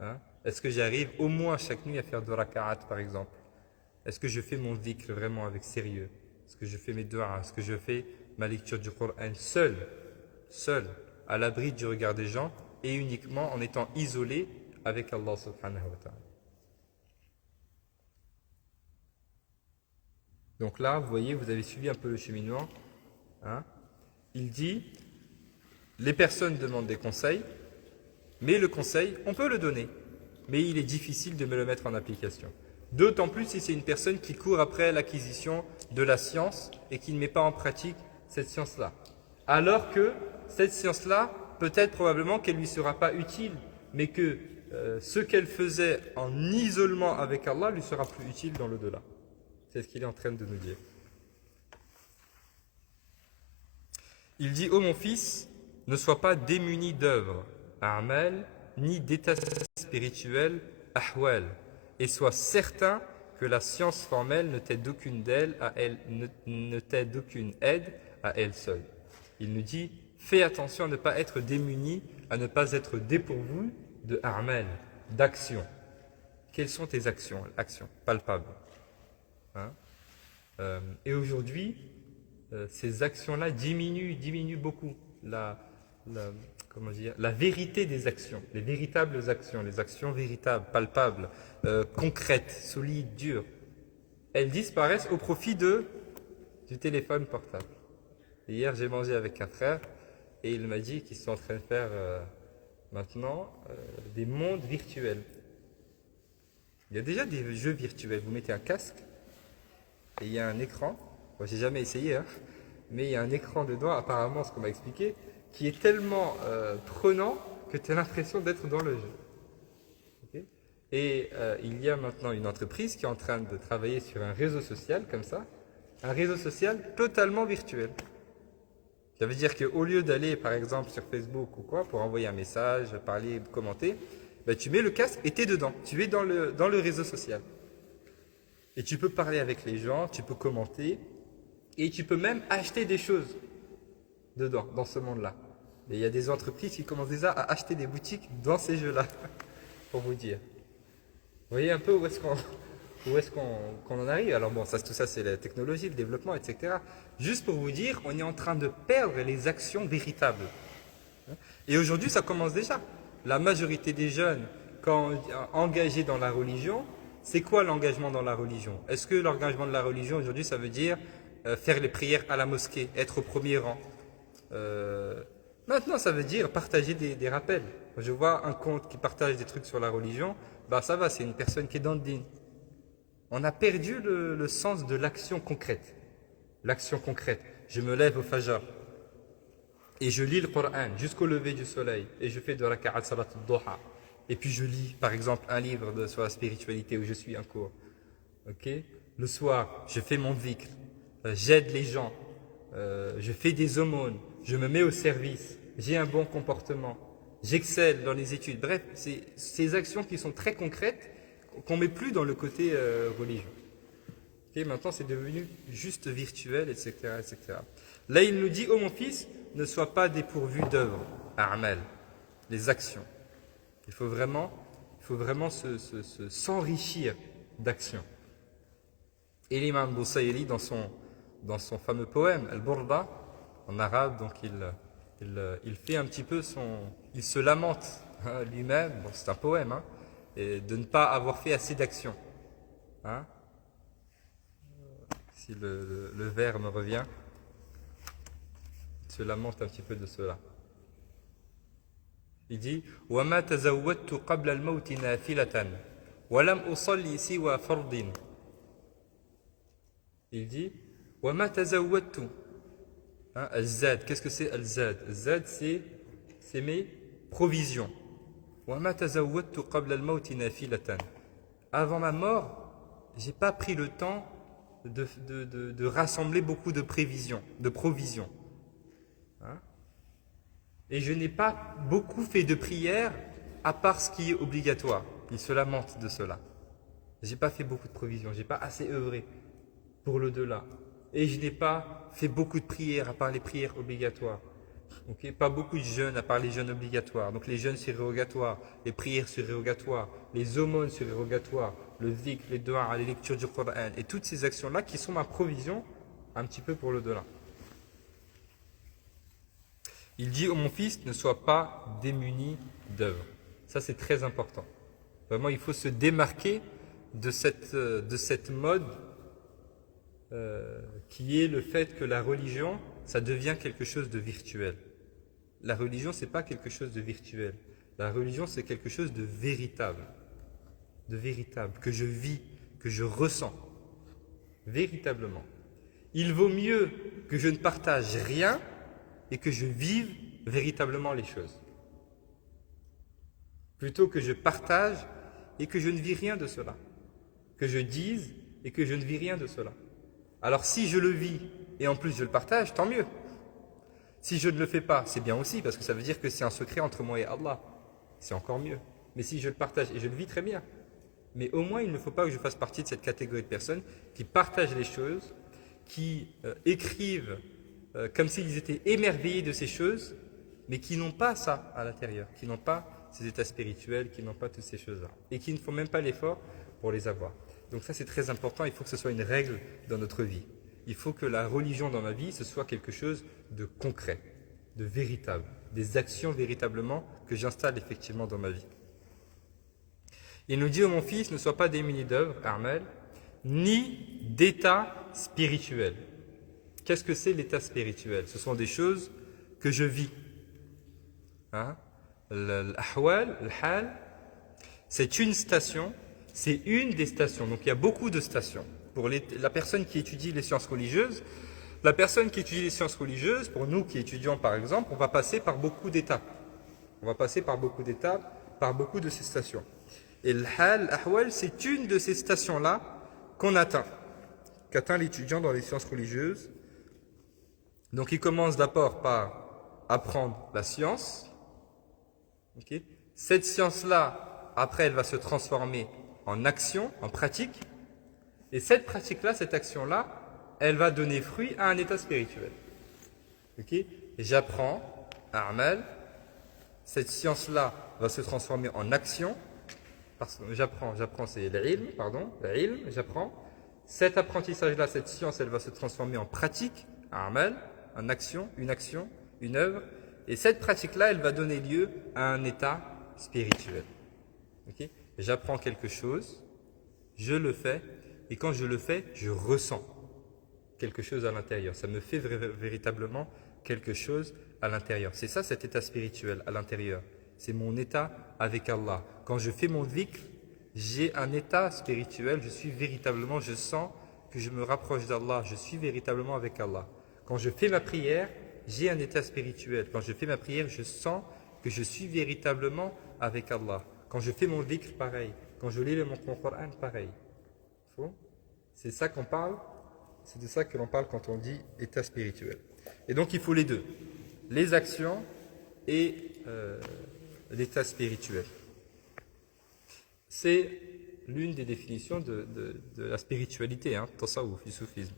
Hein? Est-ce que j'arrive au moins chaque nuit à faire 2 raka'at par exemple? Est-ce que je fais mon dhikr vraiment avec sérieux? Est-ce que je fais mes du'as? Est-ce que je fais ma lecture du Coran seul, à l'abri du regard des gens et uniquement en étant isolé avec Allah subhanahu wa ta'ala? Donc là, vous voyez, vous avez suivi un peu le cheminement. Hein? Il dit, les personnes demandent des conseils, mais le conseil, on peut le donner, mais il est difficile de me le mettre en application. D'autant plus si c'est une personne qui court après l'acquisition de la science et qui ne met pas en pratique cette science-là. Alors que cette science-là, peut-être probablement qu'elle ne lui sera pas utile, mais que ce qu'elle faisait en isolement avec Allah lui sera plus utile dans l'au-delà. C'est ce qu'il est en train de nous dire. Il dit, ô mon fils, ne sois pas démuni d'œuvres, a'mal, ni d'état spirituel, ahwal, et sois certain que la science formelle ne t'aide d'aucune aide à elle seule. Il nous dit, fais attention à ne pas être démuni, à ne pas être dépourvu de a'mal, d'actions. Quelles sont tes actions? Actions palpables. Hein? Et aujourd'hui, ces actions-là diminuent beaucoup la vérité des actions, les véritables actions, les actions véritables, palpables, concrètes, solides, dures. Elles disparaissent au profit du téléphone portable. Et hier, j'ai mangé avec un frère et il m'a dit qu'ils sont en train de faire maintenant des mondes virtuels. Il y a déjà des jeux virtuels. Vous mettez un casque et il y a un écran. Moi, j'ai jamais essayé, hein, mais il y a un écran dedans, apparemment, ce qu'on m'a expliqué, qui est tellement prenant que tu as l'impression d'être dans le jeu. Okay? Et il y a maintenant une entreprise qui est en train de travailler sur un réseau social comme ça, un réseau social totalement virtuel. Ça veut dire qu'au lieu d'aller, par exemple, sur Facebook ou quoi, pour envoyer un message, parler, commenter, ben, tu mets le casque et tu es dedans. Tu es dans le réseau social. Et tu peux parler avec les gens, tu peux commenter, et tu peux même acheter des choses dedans, dans ce monde-là. Et il y a des entreprises qui commencent déjà à acheter des boutiques dans ces jeux-là, pour vous dire. Vous voyez un peu où est-ce où est-ce qu'on en arrive. Alors bon, tout ça c'est la technologie, le développement, etc. Juste pour vous dire, on est en train de perdre les actions véritables. Et aujourd'hui, ça commence déjà. La majorité des jeunes, quand engagés dans la religion, c'est quoi l'engagement dans la religion? Est-ce que l'engagement de la religion aujourd'hui, ça veut dire faire les prières à la mosquée, être au premier rang? Maintenant, ça veut dire partager des rappels. Quand je vois un compte qui partage des trucs sur la religion, bah ça va, c'est une personne qui est dans le din. On a perdu le sens de l'action concrète. L'action concrète. Je me lève au fajr et je lis le Coran jusqu'au lever du soleil et je fais de raka'at salat al-duha. Et puis je lis, par exemple, un livre sur la spiritualité où je suis un cours. Okay? Le soir, je fais mon dhikr, j'aide les gens, je fais des aumônes, je me mets au service, j'ai un bon comportement, j'excelle dans les études. Bref, c'est ces actions qui sont très concrètes qu'on ne met plus dans le côté religieux. Okay? Maintenant, c'est devenu juste virtuel, etc., etc. Là, il nous dit, oh mon fils, ne sois pas dépourvu d'œuvres, a'mal, les actions. Il faut vraiment s'enrichir d'actions. Et l'imam Boussaïri, dans son fameux poème, Al-Burda, en arabe, donc il fait un petit peu il se lamente lui-même, bon, c'est un poème, hein, et de ne pas avoir fait assez d'actions. Hein? Si le vers me revient, il se lamente un petit peu de cela. Il dit وَمَا تَزَوَّدْتُ قَبْلَ الْمَوْتِ نَافِلَةً وَلَمْ أُصَلِّ سِوَى فَرْضٍ. Il dit وَمَا تَزَوَّدْتُ. Al-Zad, qu'est-ce que c'est Al-Zad? Al-Zad, c'est mes provisions. وَمَا تَزَوَّدْتُ قَبْلَ الْمَوْتِ نَافِلَةً. Avant ma mort, j'ai pas pris le temps de rassembler beaucoup de provisions. Hein? Et je n'ai pas beaucoup fait de prières à part ce qui est obligatoire. Il se lamente de cela. Je n'ai pas fait beaucoup de provisions, je n'ai pas assez œuvré pour l'au-delà. Et je n'ai pas fait beaucoup de prières à part les prières obligatoires. Okay? Pas beaucoup de jeûnes à part les jeûnes obligatoires. Donc les jeûnes surérogatoires, les prières surérogatoires, les aumônes surérogatoires, le dhikr, les doigts, les lectures du Coran, et toutes ces actions-là qui sont ma provision un petit peu pour l'au-delà. Il dit, oh mon fils, ne sois pas démuni d'œuvres. Ça, c'est très important. Vraiment, il faut se démarquer de cette mode qui est le fait que la religion, ça devient quelque chose de virtuel. La religion, ce n'est pas quelque chose de virtuel. La religion, c'est quelque chose de véritable. De véritable, que je vis, que je ressens. Véritablement. Il vaut mieux que je ne partage rien et que je vive véritablement les choses. Plutôt que je partage et que je ne vis rien de cela. Que je dise et que je ne vis rien de cela. Alors si je le vis et en plus je le partage, tant mieux. Si je ne le fais pas, c'est bien aussi parce que ça veut dire que c'est un secret entre moi et Allah. C'est encore mieux. Mais si je le partage et je le vis très bien. Mais au moins il ne faut pas que je fasse partie de cette catégorie de personnes qui partagent les choses, qui écrivent comme s'ils étaient émerveillés de ces choses, mais qui n'ont pas ça à l'intérieur, qui n'ont pas ces états spirituels, qui n'ont pas toutes ces choses-là, et qui ne font même pas l'effort pour les avoir. Donc ça c'est très important, il faut que ce soit une règle dans notre vie. Il faut que la religion dans ma vie, ce soit quelque chose de concret, de véritable, des actions véritablement que j'installe effectivement dans ma vie. Il nous dit, oh mon fils, ne sois pas démuni d'œuvres, a'mal, ni d'état spirituel. Qu'est-ce que c'est l'état spirituel? Ce sont des choses que je vis. Hein? L'ahwal, l'hal, c'est une station, c'est une des stations. Donc il y a beaucoup de stations. Pour la personne qui étudie les sciences religieuses, pour nous qui étudions par exemple, on va passer par beaucoup d'étapes. Par beaucoup de ces stations. Et l'hal, l'ahwal, c'est une de ces stations-là qu'atteint l'étudiant dans les sciences religieuses. Donc il commence d'abord par apprendre la science. Okay. Cette science-là, après, elle va se transformer en action, en pratique. Et cette pratique-là, cette action-là, elle va donner fruit à un état spirituel. Okay. J'apprends, a'mal. Cette science-là va se transformer en action. parce que j'apprends, c'est l'ilm, pardon, l'ilm, j'apprends. Cet apprentissage-là, cette science, elle va se transformer en pratique, en amal, en action, une œuvre. Et cette pratique-là, elle va donner lieu à un état spirituel. Okay? J'apprends quelque chose, je le fais, et quand je le fais, je ressens quelque chose à l'intérieur. Ça me fait véritablement quelque chose à l'intérieur. C'est ça cet état spirituel à l'intérieur. C'est mon état avec Allah. Quand je fais mon dhikr, j'ai un état spirituel, je sens que je me rapproche d'Allah, je suis véritablement avec Allah. Quand je fais ma prière, j'ai un état spirituel. Quand je fais ma prière, je sens que je suis véritablement avec Allah. Quand je fais mon dhikr, pareil. Quand je lis mon Coran, pareil. C'est ça qu'on parle, c'est de ça que l'on parle quand on dit état spirituel. Et donc il faut les deux, les actions et l'état spirituel. C'est l'une des définitions de la spiritualité, tasawwuf, du soufisme.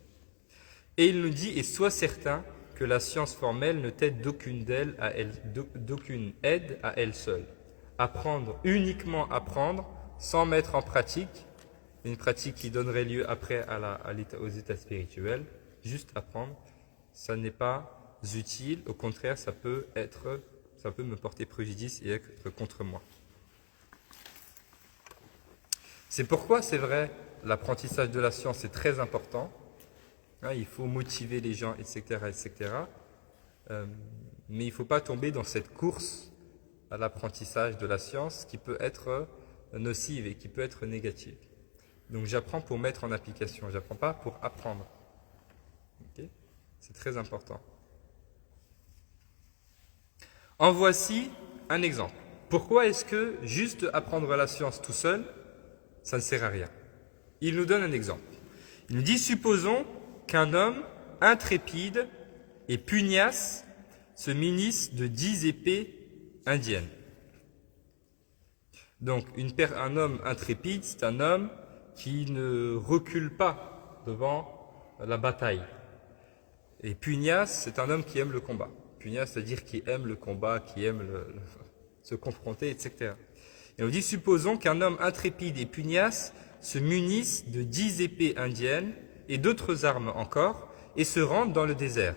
Et il nous dit, et sois certain que la science formelle ne t'aide d'aucune aide à elle seule. Apprendre, uniquement apprendre, sans mettre en pratique, une pratique qui donnerait lieu après aux états spirituels, juste apprendre, ça n'est pas utile, au contraire, ça peut me porter préjudice et être contre moi. C'est pourquoi, c'est vrai, l'apprentissage de la science est très important. Il faut motiver les gens, etc. Mais il ne faut pas tomber dans cette course à l'apprentissage de la science qui peut être nocive et qui peut être négative. Donc j'apprends pour mettre en application, je n'apprends pas pour apprendre. Okay? C'est très important. En voici un exemple. Pourquoi est-ce que juste apprendre la science tout seul, ça ne sert à rien? Il nous donne un exemple. Il nous dit, supposons qu'un homme intrépide et pugnace se munisse de 10 épées indiennes. Donc un homme intrépide, c'est un homme qui ne recule pas devant la bataille. Et pugnace, c'est un homme qui aime le combat. Pugnace, c'est-à-dire qui aime le combat, qui aime se confronter, etc. Et on dit, supposons qu'un homme intrépide et pugnace se munisse de 10 épées indiennes et d'autres armes encore, et se rende dans le désert,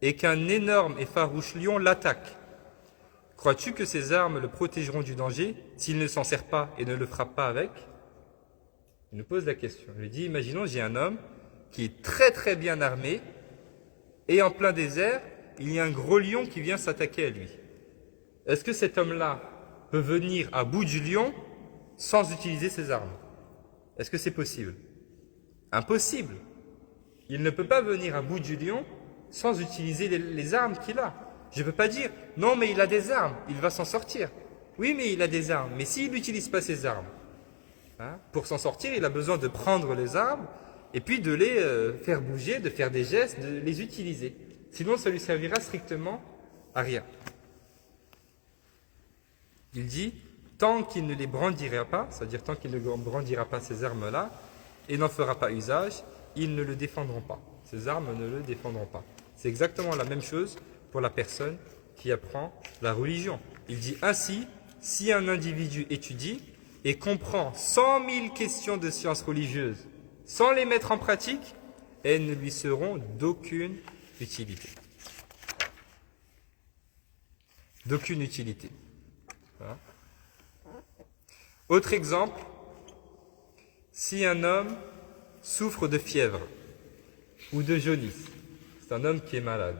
et qu'un énorme et farouche lion l'attaque. Crois-tu que ces armes le protégeront du danger s'il ne s'en sert pas et ne le frappe pas avec? Il nous pose la question. Il lui dit, imaginons, j'ai un homme qui est très très bien armé, et en plein désert, il y a un gros lion qui vient s'attaquer à lui. Est-ce que cet homme-là peut venir à bout du lion sans utiliser ses armes? Est-ce que c'est possible? Impossible. Il ne peut pas venir à bout du lion sans utiliser les armes qu'il a. Je ne peux pas dire, non mais il a des armes, il va s'en sortir. Oui mais il a des armes, mais s'il n'utilise pas ses armes, pour s'en sortir, il a besoin de prendre les armes et puis de les faire bouger, de faire des gestes, de les utiliser. Sinon ça lui servira strictement à rien. Il dit, tant qu'il ne les brandira pas, c'est-à-dire tant qu'il ne brandira pas ces armes-là, et n'en fera pas usage, ils ne le défendront pas. Ces armes ne le défendront pas. C'est exactement la même chose pour la personne qui apprend la religion. Il dit ainsi, si un individu étudie et comprend 100 000 questions de sciences religieuses sans les mettre en pratique, elles ne lui seront d'aucune utilité. D'aucune utilité. Voilà. Autre exemple, si un homme souffre de fièvre ou de jaunisse, c'est un homme qui est malade,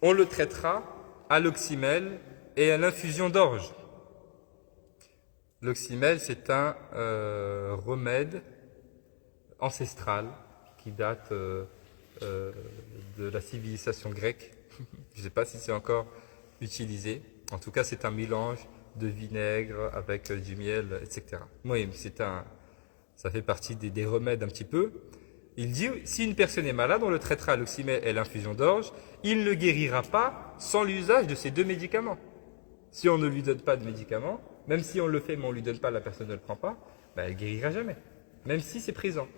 on le traitera à l'oxymel et à l'infusion d'orge. L'oxymel, c'est un remède ancestral qui date de la civilisation grecque. Je ne sais pas si c'est encore utilisé. En tout cas, c'est un mélange de vinaigre avec du miel, etc. Oui, ça fait partie des remèdes un petit peu. Il dit, si une personne est malade, on le traitera à l'oxymel et l'infusion d'orge, il ne guérira pas sans l'usage de ces deux médicaments. Si on ne lui donne pas de médicaments, même si on le fait mais on ne lui donne pas, la personne ne le prend pas, elle ne guérira jamais, même si c'est présent.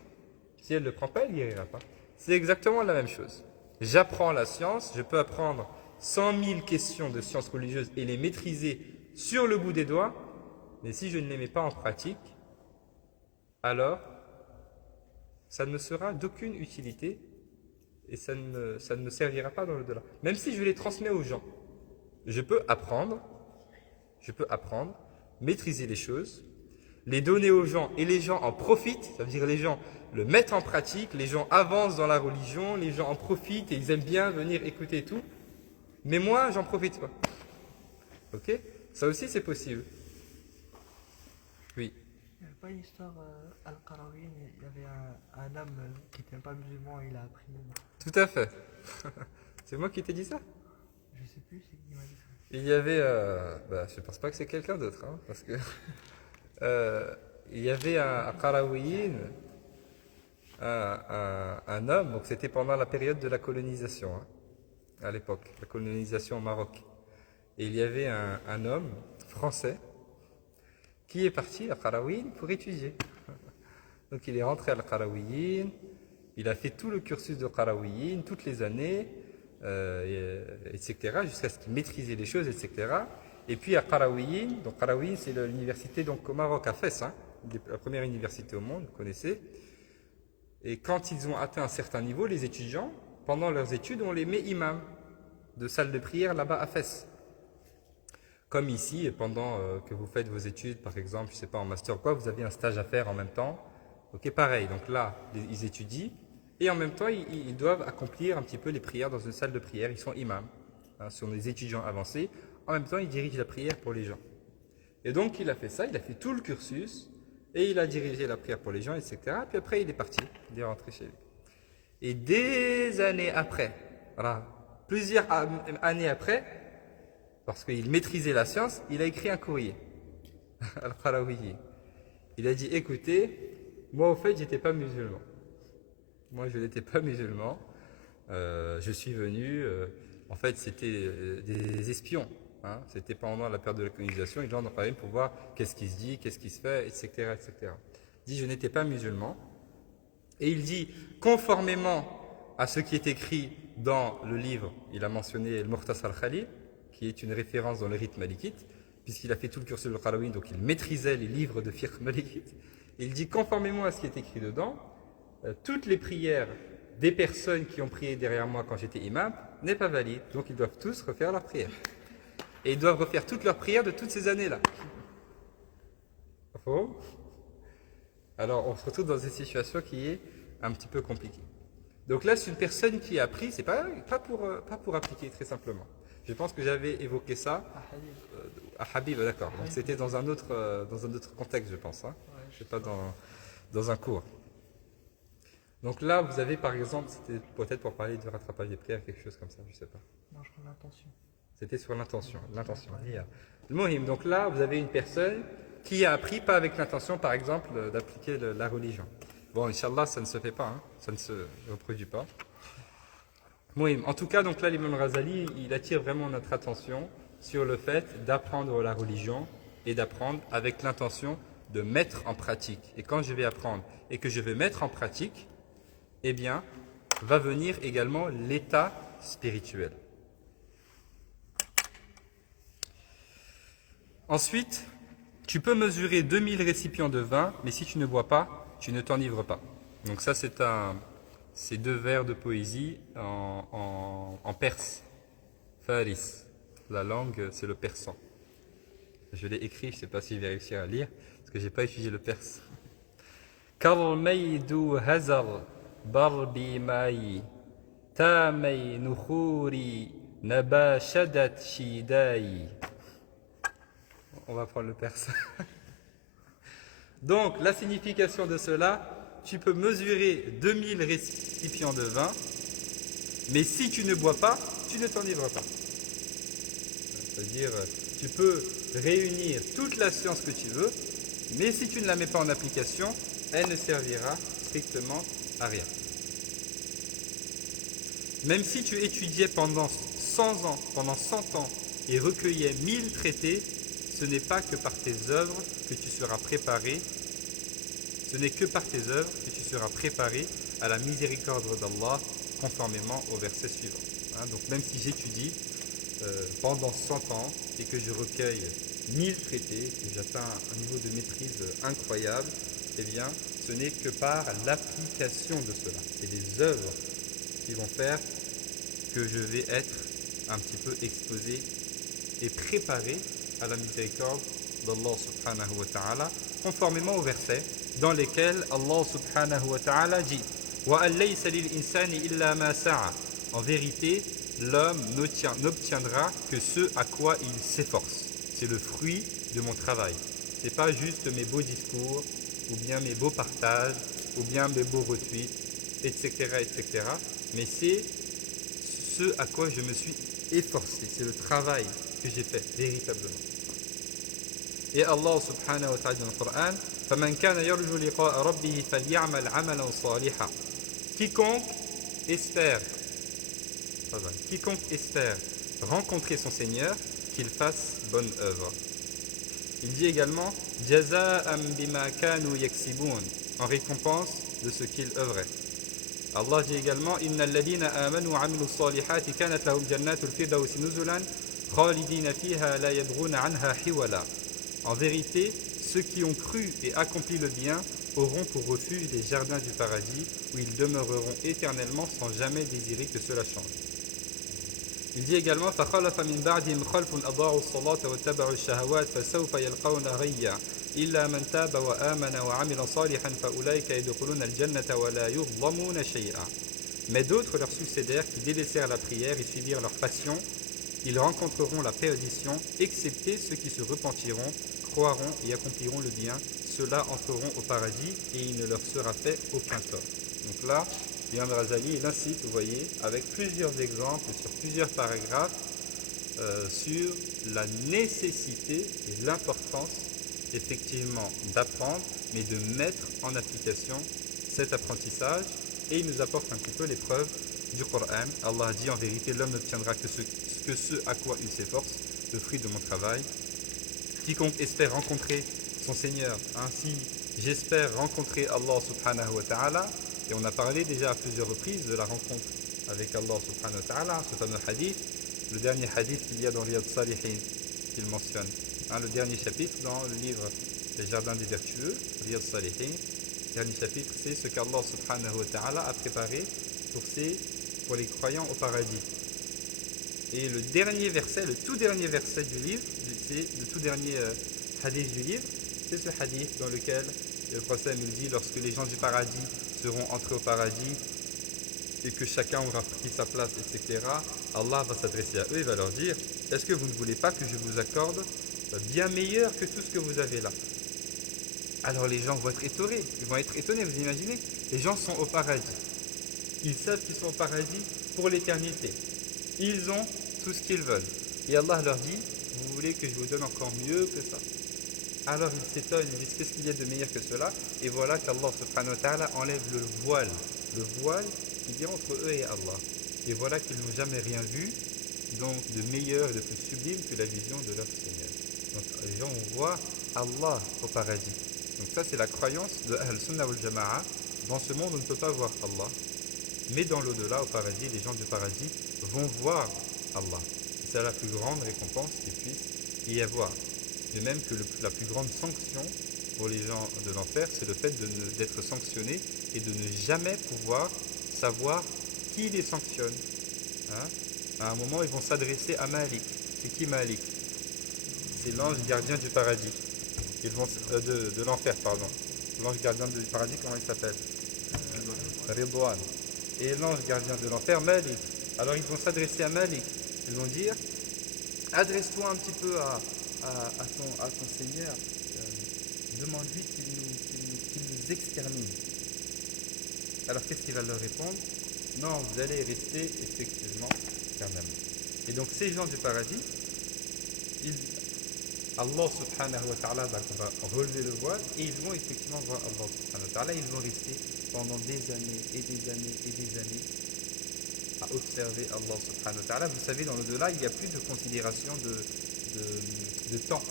Si elle ne le prend pas, elle ne guérira pas. C'est exactement la même chose. J'apprends la science, je peux apprendre 100 000 questions de sciences religieuses et les maîtriser sur le bout des doigts, mais si je ne les mets pas en pratique, alors ça ne me sera d'aucune utilité et ça ne me servira pas dans l'au-delà. Même si je les transmets aux gens, je peux apprendre, maîtriser les choses, les donner aux gens et les gens en profitent, ça veut dire les gens le mettent en pratique, les gens avancent dans la religion, les gens en profitent et ils aiment bien venir écouter tout, mais moi j'en profite pas. Ok? Ça aussi c'est possible. Oui. Il n'y avait pas une histoire Al-Qarawiyyin, il y avait un homme qui n'était pas musulman, il a appris. Tout à fait. C'est moi qui t'ai dit ça? Je sais plus, c'est qui m'a dit ça. Il y avait, je pense pas que c'est quelqu'un d'autre, hein, parce que il y avait un Qarawiyyin, un homme, donc c'était pendant la période de la colonisation, hein, à l'époque, la colonisation au Maroc. Et il y avait un homme français qui est parti à Qarawiyyin pour étudier. Donc il est rentré à Qarawiyyin, il a fait tout le cursus de Qarawiyyin, toutes les années, etc., jusqu'à ce qu'il maîtrisait les choses, etc. Et puis à Qarawiyyin, donc Qarawiyyin c'est l'université donc au Maroc à Fès, hein, la première université au monde, vous connaissez. Et quand ils ont atteint un certain niveau, les étudiants, pendant leurs études, on les met imams de salle de prière là-bas à Fès. Comme ici, pendant que vous faites vos études, par exemple, je ne sais pas, en master ou quoi, vous avez un stage à faire en même temps. Ok, pareil, donc là, ils étudient, et en même temps, ils doivent accomplir un petit peu les prières dans une salle de prière. Ils sont imams, hein, ce sont des étudiants avancés. En même temps, ils dirigent la prière pour les gens. Et donc, il a fait ça, il a fait tout le cursus, et il a dirigé la prière pour les gens, etc. Puis après, il est parti, il est rentré chez lui. Et des années après, voilà, plusieurs années après, parce qu'il maîtrisait la science, il a écrit un courrier Al-Qarawiyyin. Il a dit, écoutez, moi au fait, j'étais pas musulman. Moi, je n'étais pas musulman. Je suis venu, en fait, c'était des espions. Hein, c'était pendant la période de la colonisation, ils entrent quand même pour voir qu'est-ce qui se dit, qu'est-ce qui se fait, etc., etc. Il dit, je n'étais pas musulman. Et il dit, conformément à ce qui est écrit dans le livre, il a mentionné le Mukhtasar al-Khalil, qui est une référence dans le rite malikite, puisqu'il a fait tout le cursus de Qarawiyyin, donc il maîtrisait les livres de fiqh malikite. Et il dit, conformément à ce qui est écrit dedans, toutes les prières des personnes qui ont prié derrière moi quand j'étais imam n'est pas valide. Donc ils doivent tous refaire leur prière. Et ils doivent refaire toutes leurs prières de toutes ces années-là. Alors on se retrouve dans une situation qui est un petit peu compliquée. Donc là, c'est une personne qui a appris, c'est pas pour appliquer très simplement. Je pense que j'avais évoqué ça à Habib, d'accord. Donc c'était dans un autre contexte, je pense. Hein. Je sais pas dans un cours. Donc là, vous avez par exemple, c'était peut-être pour parler du rattrapage des prières, quelque chose comme ça, je sais pas. Non, je prends l'intention. C'était sur l'intention. Le mohim. Donc là, vous avez une personne qui a appris pas avec l'intention, par exemple, d'appliquer la religion. Bon, Inch'Allah, ça ne se fait pas, hein. Ça ne se reproduit pas. Mohim. En tout cas, donc là, l'imam Razali, il attire vraiment notre attention sur le fait d'apprendre la religion et d'apprendre avec l'intention de mettre en pratique. Et quand je vais apprendre et que je vais mettre en pratique, eh bien, va venir également l'état spirituel. Ensuite, tu peux mesurer 2000 récipients de vin, mais si tu ne bois pas, tu ne t'enivres pas. Donc ça, c'est deux vers de poésie en perse. Faris. La langue, c'est le persan. Je l'ai écrit, je ne sais pas si je vais réussir à lire, parce que je n'ai pas étudié le perse. Karmeidu hazar barbi mai tamei nukhuri nabashadat shidai. On va prendre le perse. Donc, la signification de cela, tu peux mesurer 2000 récipients de vin, mais si tu ne bois pas, tu ne t'enivres pas. C'est-à-dire, tu peux réunir toute la science que tu veux, mais si tu ne la mets pas en application, elle ne servira strictement à rien. Même si tu étudiais pendant 100 ans, pendant 100 ans, et recueillais 1000 traités, ce n'est pas que par tes œuvres que tu seras préparé, ce n'est que par tes œuvres que tu seras préparé à la miséricorde d'Allah, conformément au verset suivant. Hein, donc même si j'étudie pendant 100 ans et que je recueille 1000 traités, que j'atteins un niveau de maîtrise incroyable, eh bien, ce n'est que par l'application de cela. C'est les œuvres qui vont faire que je vais être un petit peu exposé et préparé à la miséricorde d'Allah subhanahu wa ta'ala, conformément aux versets dans lesquels Allah subhanahu wa ta'ala dit وَأَن لَيْسَ لِلْإِنسَانِ إِلَّا مَا سَعَى. En vérité, l'homme n'obtiendra que ce à quoi il s'efforce. C'est le fruit de mon travail. Ce n'est pas juste mes beaux discours, ou bien mes beaux partages, ou bien mes beaux retweets, etc., etc. Mais c'est ce à quoi je me suis efforcé. C'est le travail que j'ai fait véritablement. Et Allah subhanahu wa ta'ala dans le Coran, فَمَنْ كَانَ يَرْجُو لِقَاءَ رَبِّهِ فَلْيَعْمَلْ عَمَلًا صَالِحًا. Quiconque espère rencontrer son Seigneur, qu'il fasse bonne œuvre. Il dit également جَزَاءً بِمَا كَانُوا يَكْسِبُونَ, en récompense de ce qu'ils œuvraient. Allah dit également إِنَّ الَّذِينَ آمَنُوا وَعَمِلُوا الصَّالِحَاتِ كَانَتْ لَهُمْ جَنَّاتُ الْفِرْدَوْسِ نُزُلًا خَالِدِينَ فِيهَا لَا يَبْغُونَ عَنْهَا حِوَلًا. En vérité, ceux qui ont cru et accompli le bien auront pour refuge les jardins du paradis où ils demeureront éternellement sans jamais désirer que cela change. Il dit également فَخَلَفَ مِنْ بَعْدِهِمْ خَلْفٌ أَضَاعُوا الصَّلَاةَ وَاتَّبَعُوا الشَّهَوَاتِ فَسَوْفَ يَلْقَوْنَ غَيًّا إِلَّا مَنْ تَابَ وَآمَنَ وَعَمِلَ صَالِحًا فَأُولَئِكَ يَدْخُلُونَ الْجَنَّةَ وَلَا يُظْلَمُونَ شَيْئًا. Mais d'autres leur succédèrent qui délaissèrent la prière et suivirent leur passion. Ils rencontreront la perdition, excepté ceux qui se repentiront, croiront et accompliront le bien. Ceux-là entreront au paradis et il ne leur sera fait aucun tort. Donc là, Imam Razali, il incite, vous voyez, avec plusieurs exemples sur plusieurs paragraphes sur la nécessité et l'importance effectivement d'apprendre, mais de mettre en application cet apprentissage. Et il nous apporte un petit peu les preuves du Coran. Allah dit en vérité, l'homme n'obtiendra que ce à quoi il s'efforce, le fruit de mon travail. Quiconque espère rencontrer son Seigneur, ainsi j'espère rencontrer Allah subhanahu wa ta'ala. Et on a parlé déjà à plusieurs reprises de la rencontre avec Allah subhanahu wa ta'ala, ce fameux hadith, le dernier hadith qu'il y a dans Riyad Salihin, qu'il mentionne, le dernier chapitre dans le livre Les Jardins des Vertueux, Riyad Salihin, le dernier chapitre, c'est ce qu'Allah subhanahu wa ta'ala a préparé pour les croyants au paradis. Et le dernier verset, le tout dernier verset du livre, c'est le tout dernier hadith du livre, c'est ce hadith dans lequel le prophète nous dit, lorsque les gens du paradis seront entrés au paradis et que chacun aura pris sa place, etc., Allah va s'adresser à eux et va leur dire, est-ce que vous ne voulez pas que je vous accorde bien meilleur que tout ce que vous avez là? Alors les gens vont être étonnés, vous imaginez? Les gens sont au paradis, ils savent qu'ils sont au paradis pour l'éternité, ils ont tout ce qu'ils veulent, et Allah leur dit, vous voulez que je vous donne encore mieux que ça? Alors ils s'étonnent, ils disent, qu'est-ce qu'il y a de meilleur que cela? Et voilà qu'Allah subhanahu wa ta'ala enlève le voile qui vient entre eux et Allah, et voilà qu'ils n'ont jamais rien vu donc de meilleur et de plus sublime que la vision de leur Seigneur. Donc les gens vont voir Allah au paradis. Donc ça c'est la croyance de Ahl Sunnah wal Jama'a. Dans ce monde on ne peut pas voir Allah, mais dans l'au-delà, au paradis, les gens du paradis vont voir Allah. C'est la plus grande récompense qu'il puisse y avoir. De même que la plus grande sanction pour les gens de l'enfer, c'est le fait d'être sanctionné et de ne jamais pouvoir savoir qui les sanctionne. À un moment, ils vont s'adresser à Malik. C'est qui Malik? C'est l'ange gardien du paradis. Ils vont, de l'enfer, pardon. L'ange gardien du paradis, comment il s'appelle? Ridwan. Et l'ange gardien de l'enfer, Malik. Alors ils vont s'adresser à Malik. Ils vont dire, adresse-toi un petit peu à ton Seigneur. Demande-lui qu'il nous extermine. Alors qu'est-ce qu'il va leur répondre? Non, vous allez rester effectivement éternellement. Et donc ces gens du paradis, Allah subhanahu wa ta'ala va relever le voile et ils vont effectivement voir Allah subhanahu wa ta'ala. Ils vont rester pendant des années et des années et des années à observer Allah subhanahu wa ta'ala. Vous savez, dans l'au-delà, il n'y a plus de considération de temps.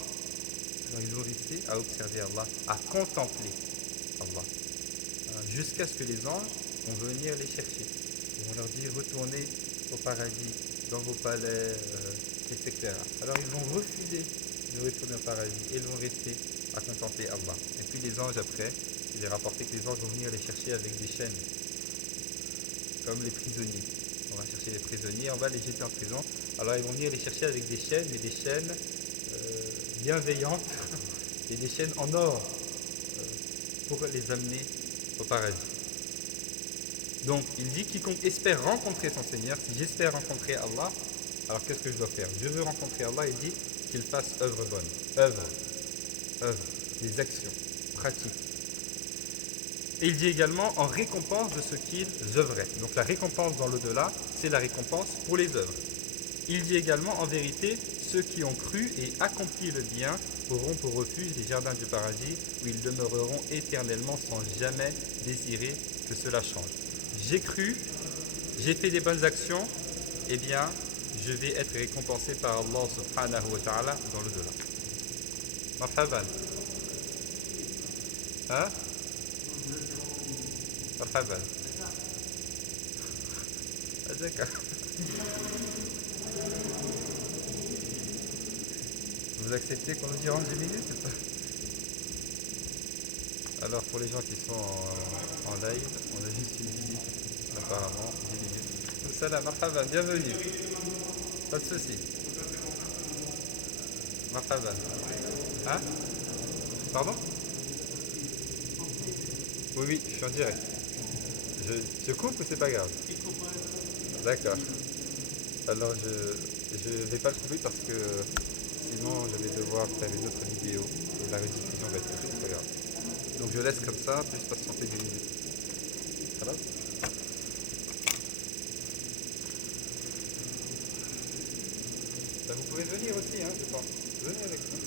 Alors ils vont rester à observer Allah, à contempler Allah, jusqu'à ce que les anges vont venir les chercher. Ils vont leur dire, retournez au paradis, dans vos palais, etc. Alors ils vont refuser de retourner au paradis et ils vont rester à contempler Allah. Et puis les anges après, il est rapporté que les anges vont venir les chercher avec des chaînes, comme les prisonniers. On va chercher les prisonniers, on va les jeter en prison. Alors ils vont venir les chercher avec des chaînes, mais des chaînes bienveillantes et des chaînes en or pour les amener au paradis. Donc il dit quiconque espère rencontrer son Seigneur, si j'espère rencontrer Allah, alors qu'est-ce que je dois faire? Je veux rencontrer Allah, il dit qu'il fasse œuvre bonne, œuvre, des actions pratiques. Et il dit également en récompense de ce qu'ils œuvraient. Donc la récompense dans l'au-delà, c'est la récompense pour les œuvres. Il dit également en vérité, ceux qui ont cru et accompli le bien auront pour refuge les jardins du paradis où ils demeureront éternellement sans jamais désirer que cela change. J'ai cru, j'ai fait des bonnes actions, eh bien je vais être récompensé par Allah subhanahu wa ta'ala dans l'au-delà. Marhaban. Hein? Marhaban. Ah, d'accord. Vous acceptez qu'on nous dira en 10 minutes ou pas? Alors pour les gens qui sont en live, on a juste une visite apparemment, 10 minutes. Salam, marhaban, bienvenue. Pas de soucis. Marhaban. Hein? Pardon? Oui, oui, je suis en direct. Je coupe ou c'est pas grave? D'accord. Alors je vais pas le couper parce que sinon je vais devoir faire une autre vidéo et la rediffusion va être coupée, c'est pas grave. Donc je laisse comme ça, plus patienter 10 minutes. Ça va? Vous pouvez venir aussi, hein, je pense. Venez avec nous.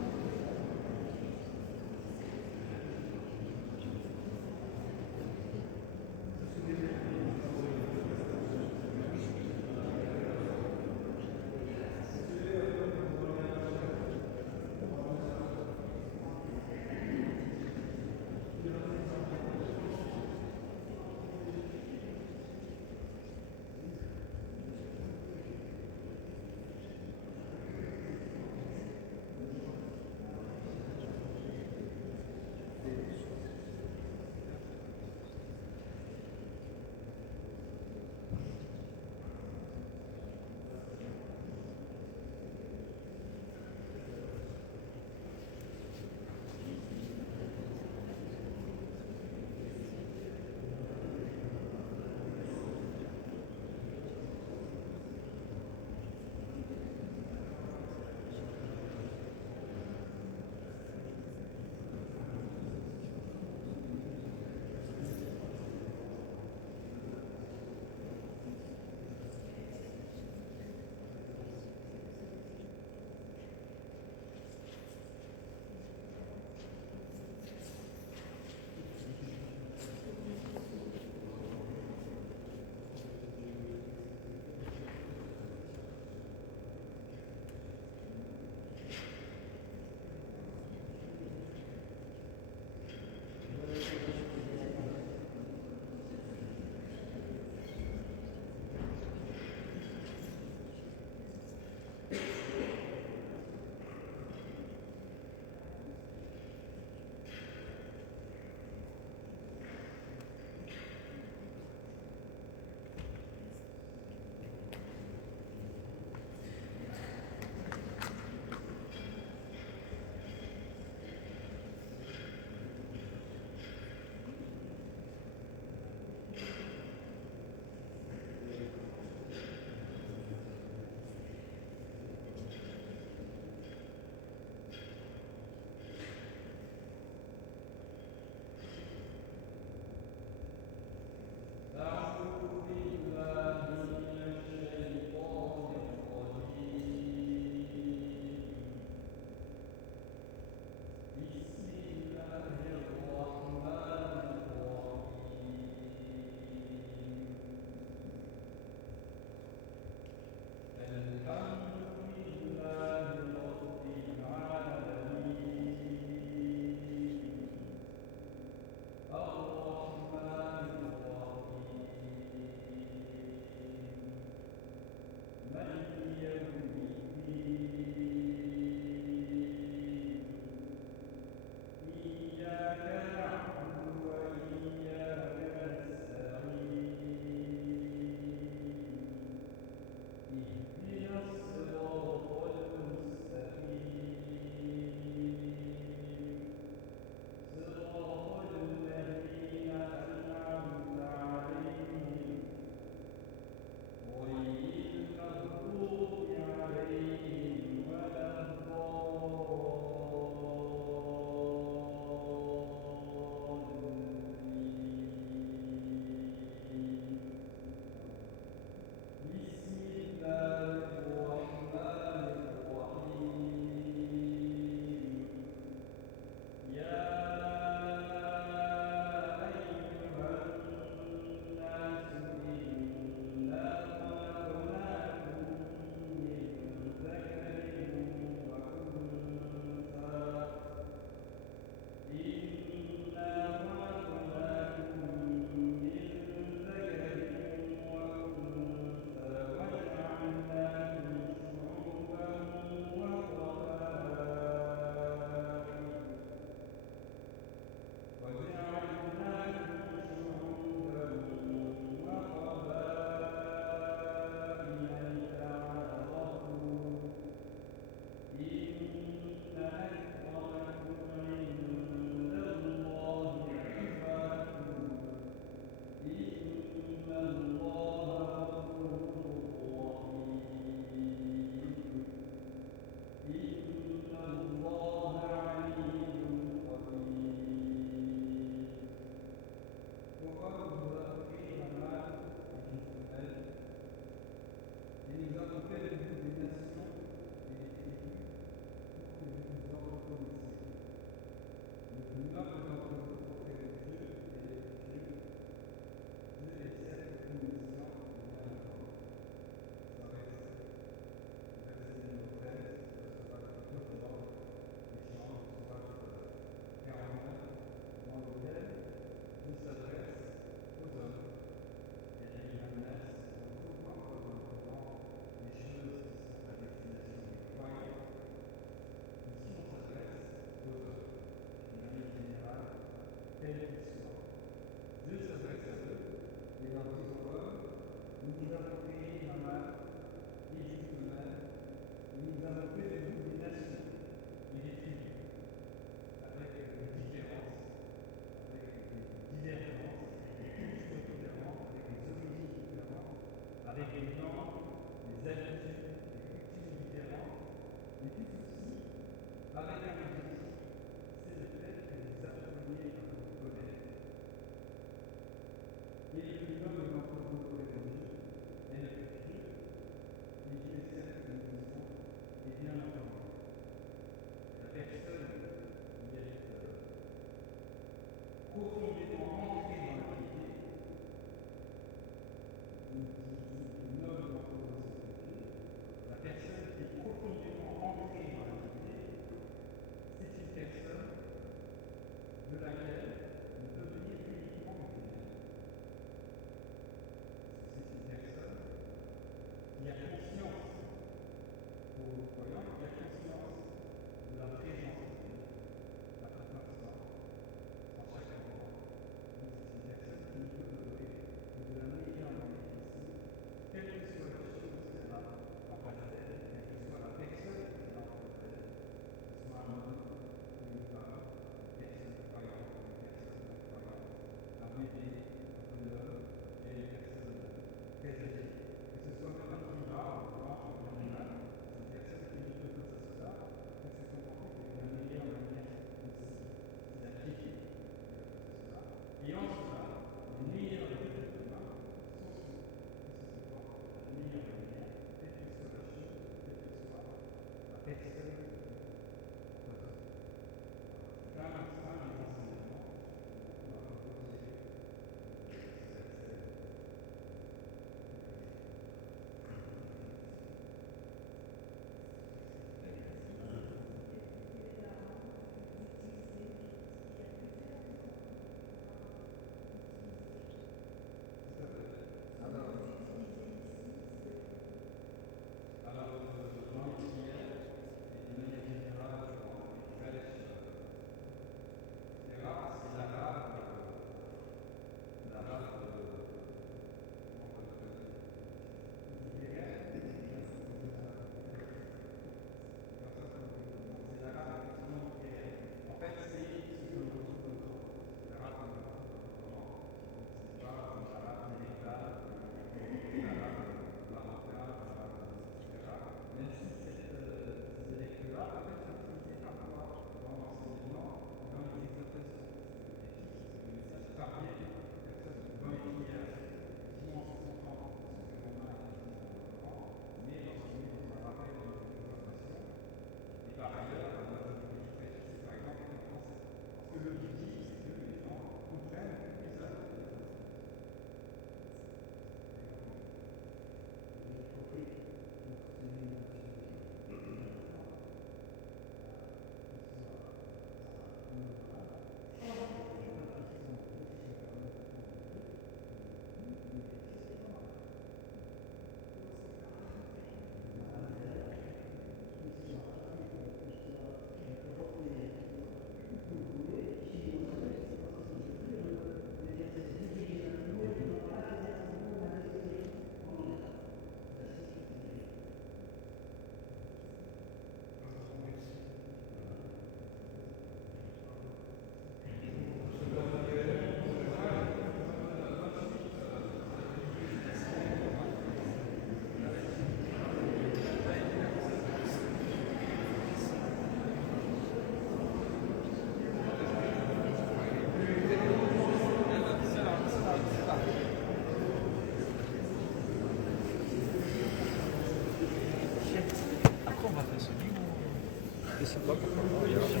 Je sais pas pourquoi. On verra si on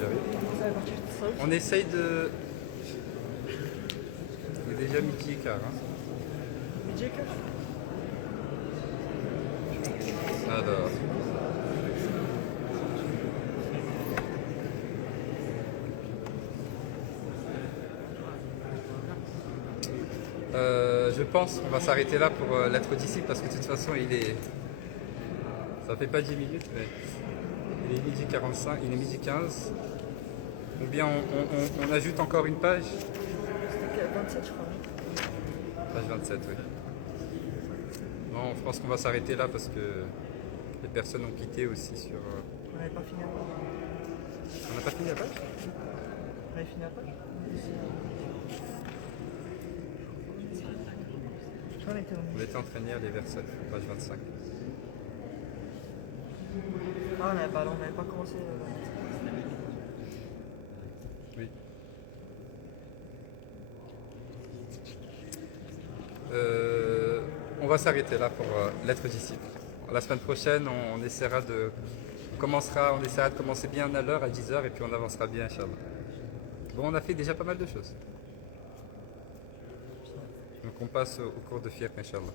y arrive. Ça va partir de ça. On essaye de. Il est déjà midi et quart. Hein. Midi et quart. Alors. Je pense qu'on va s'arrêter là pour l'être d'ici parce que de toute façon il est. Ça fait pas 10 minutes mais il est midi 45, il est midi 15. Ou bien on ajoute encore une page. C'était 27 je crois. Page 27 oui. Non, je pense qu'on va s'arrêter là parce que les personnes ont quitté aussi sur. On n'avait pas fini la page. On n'a pas fini la page? On avait fini la page. Je crois qu'on était au On milieu. était en train de lire les versets, page 25. Ah, on n'avait pas commencé. Oui. On va s'arrêter là pour l'être disciple. La semaine prochaine, on essaiera de commencer bien à l'heure, à 10 heures, et puis on avancera bien, Inch'Allah. Bon, on a fait déjà pas mal de choses. Donc on passe au cours de fiqh, Inch'Allah.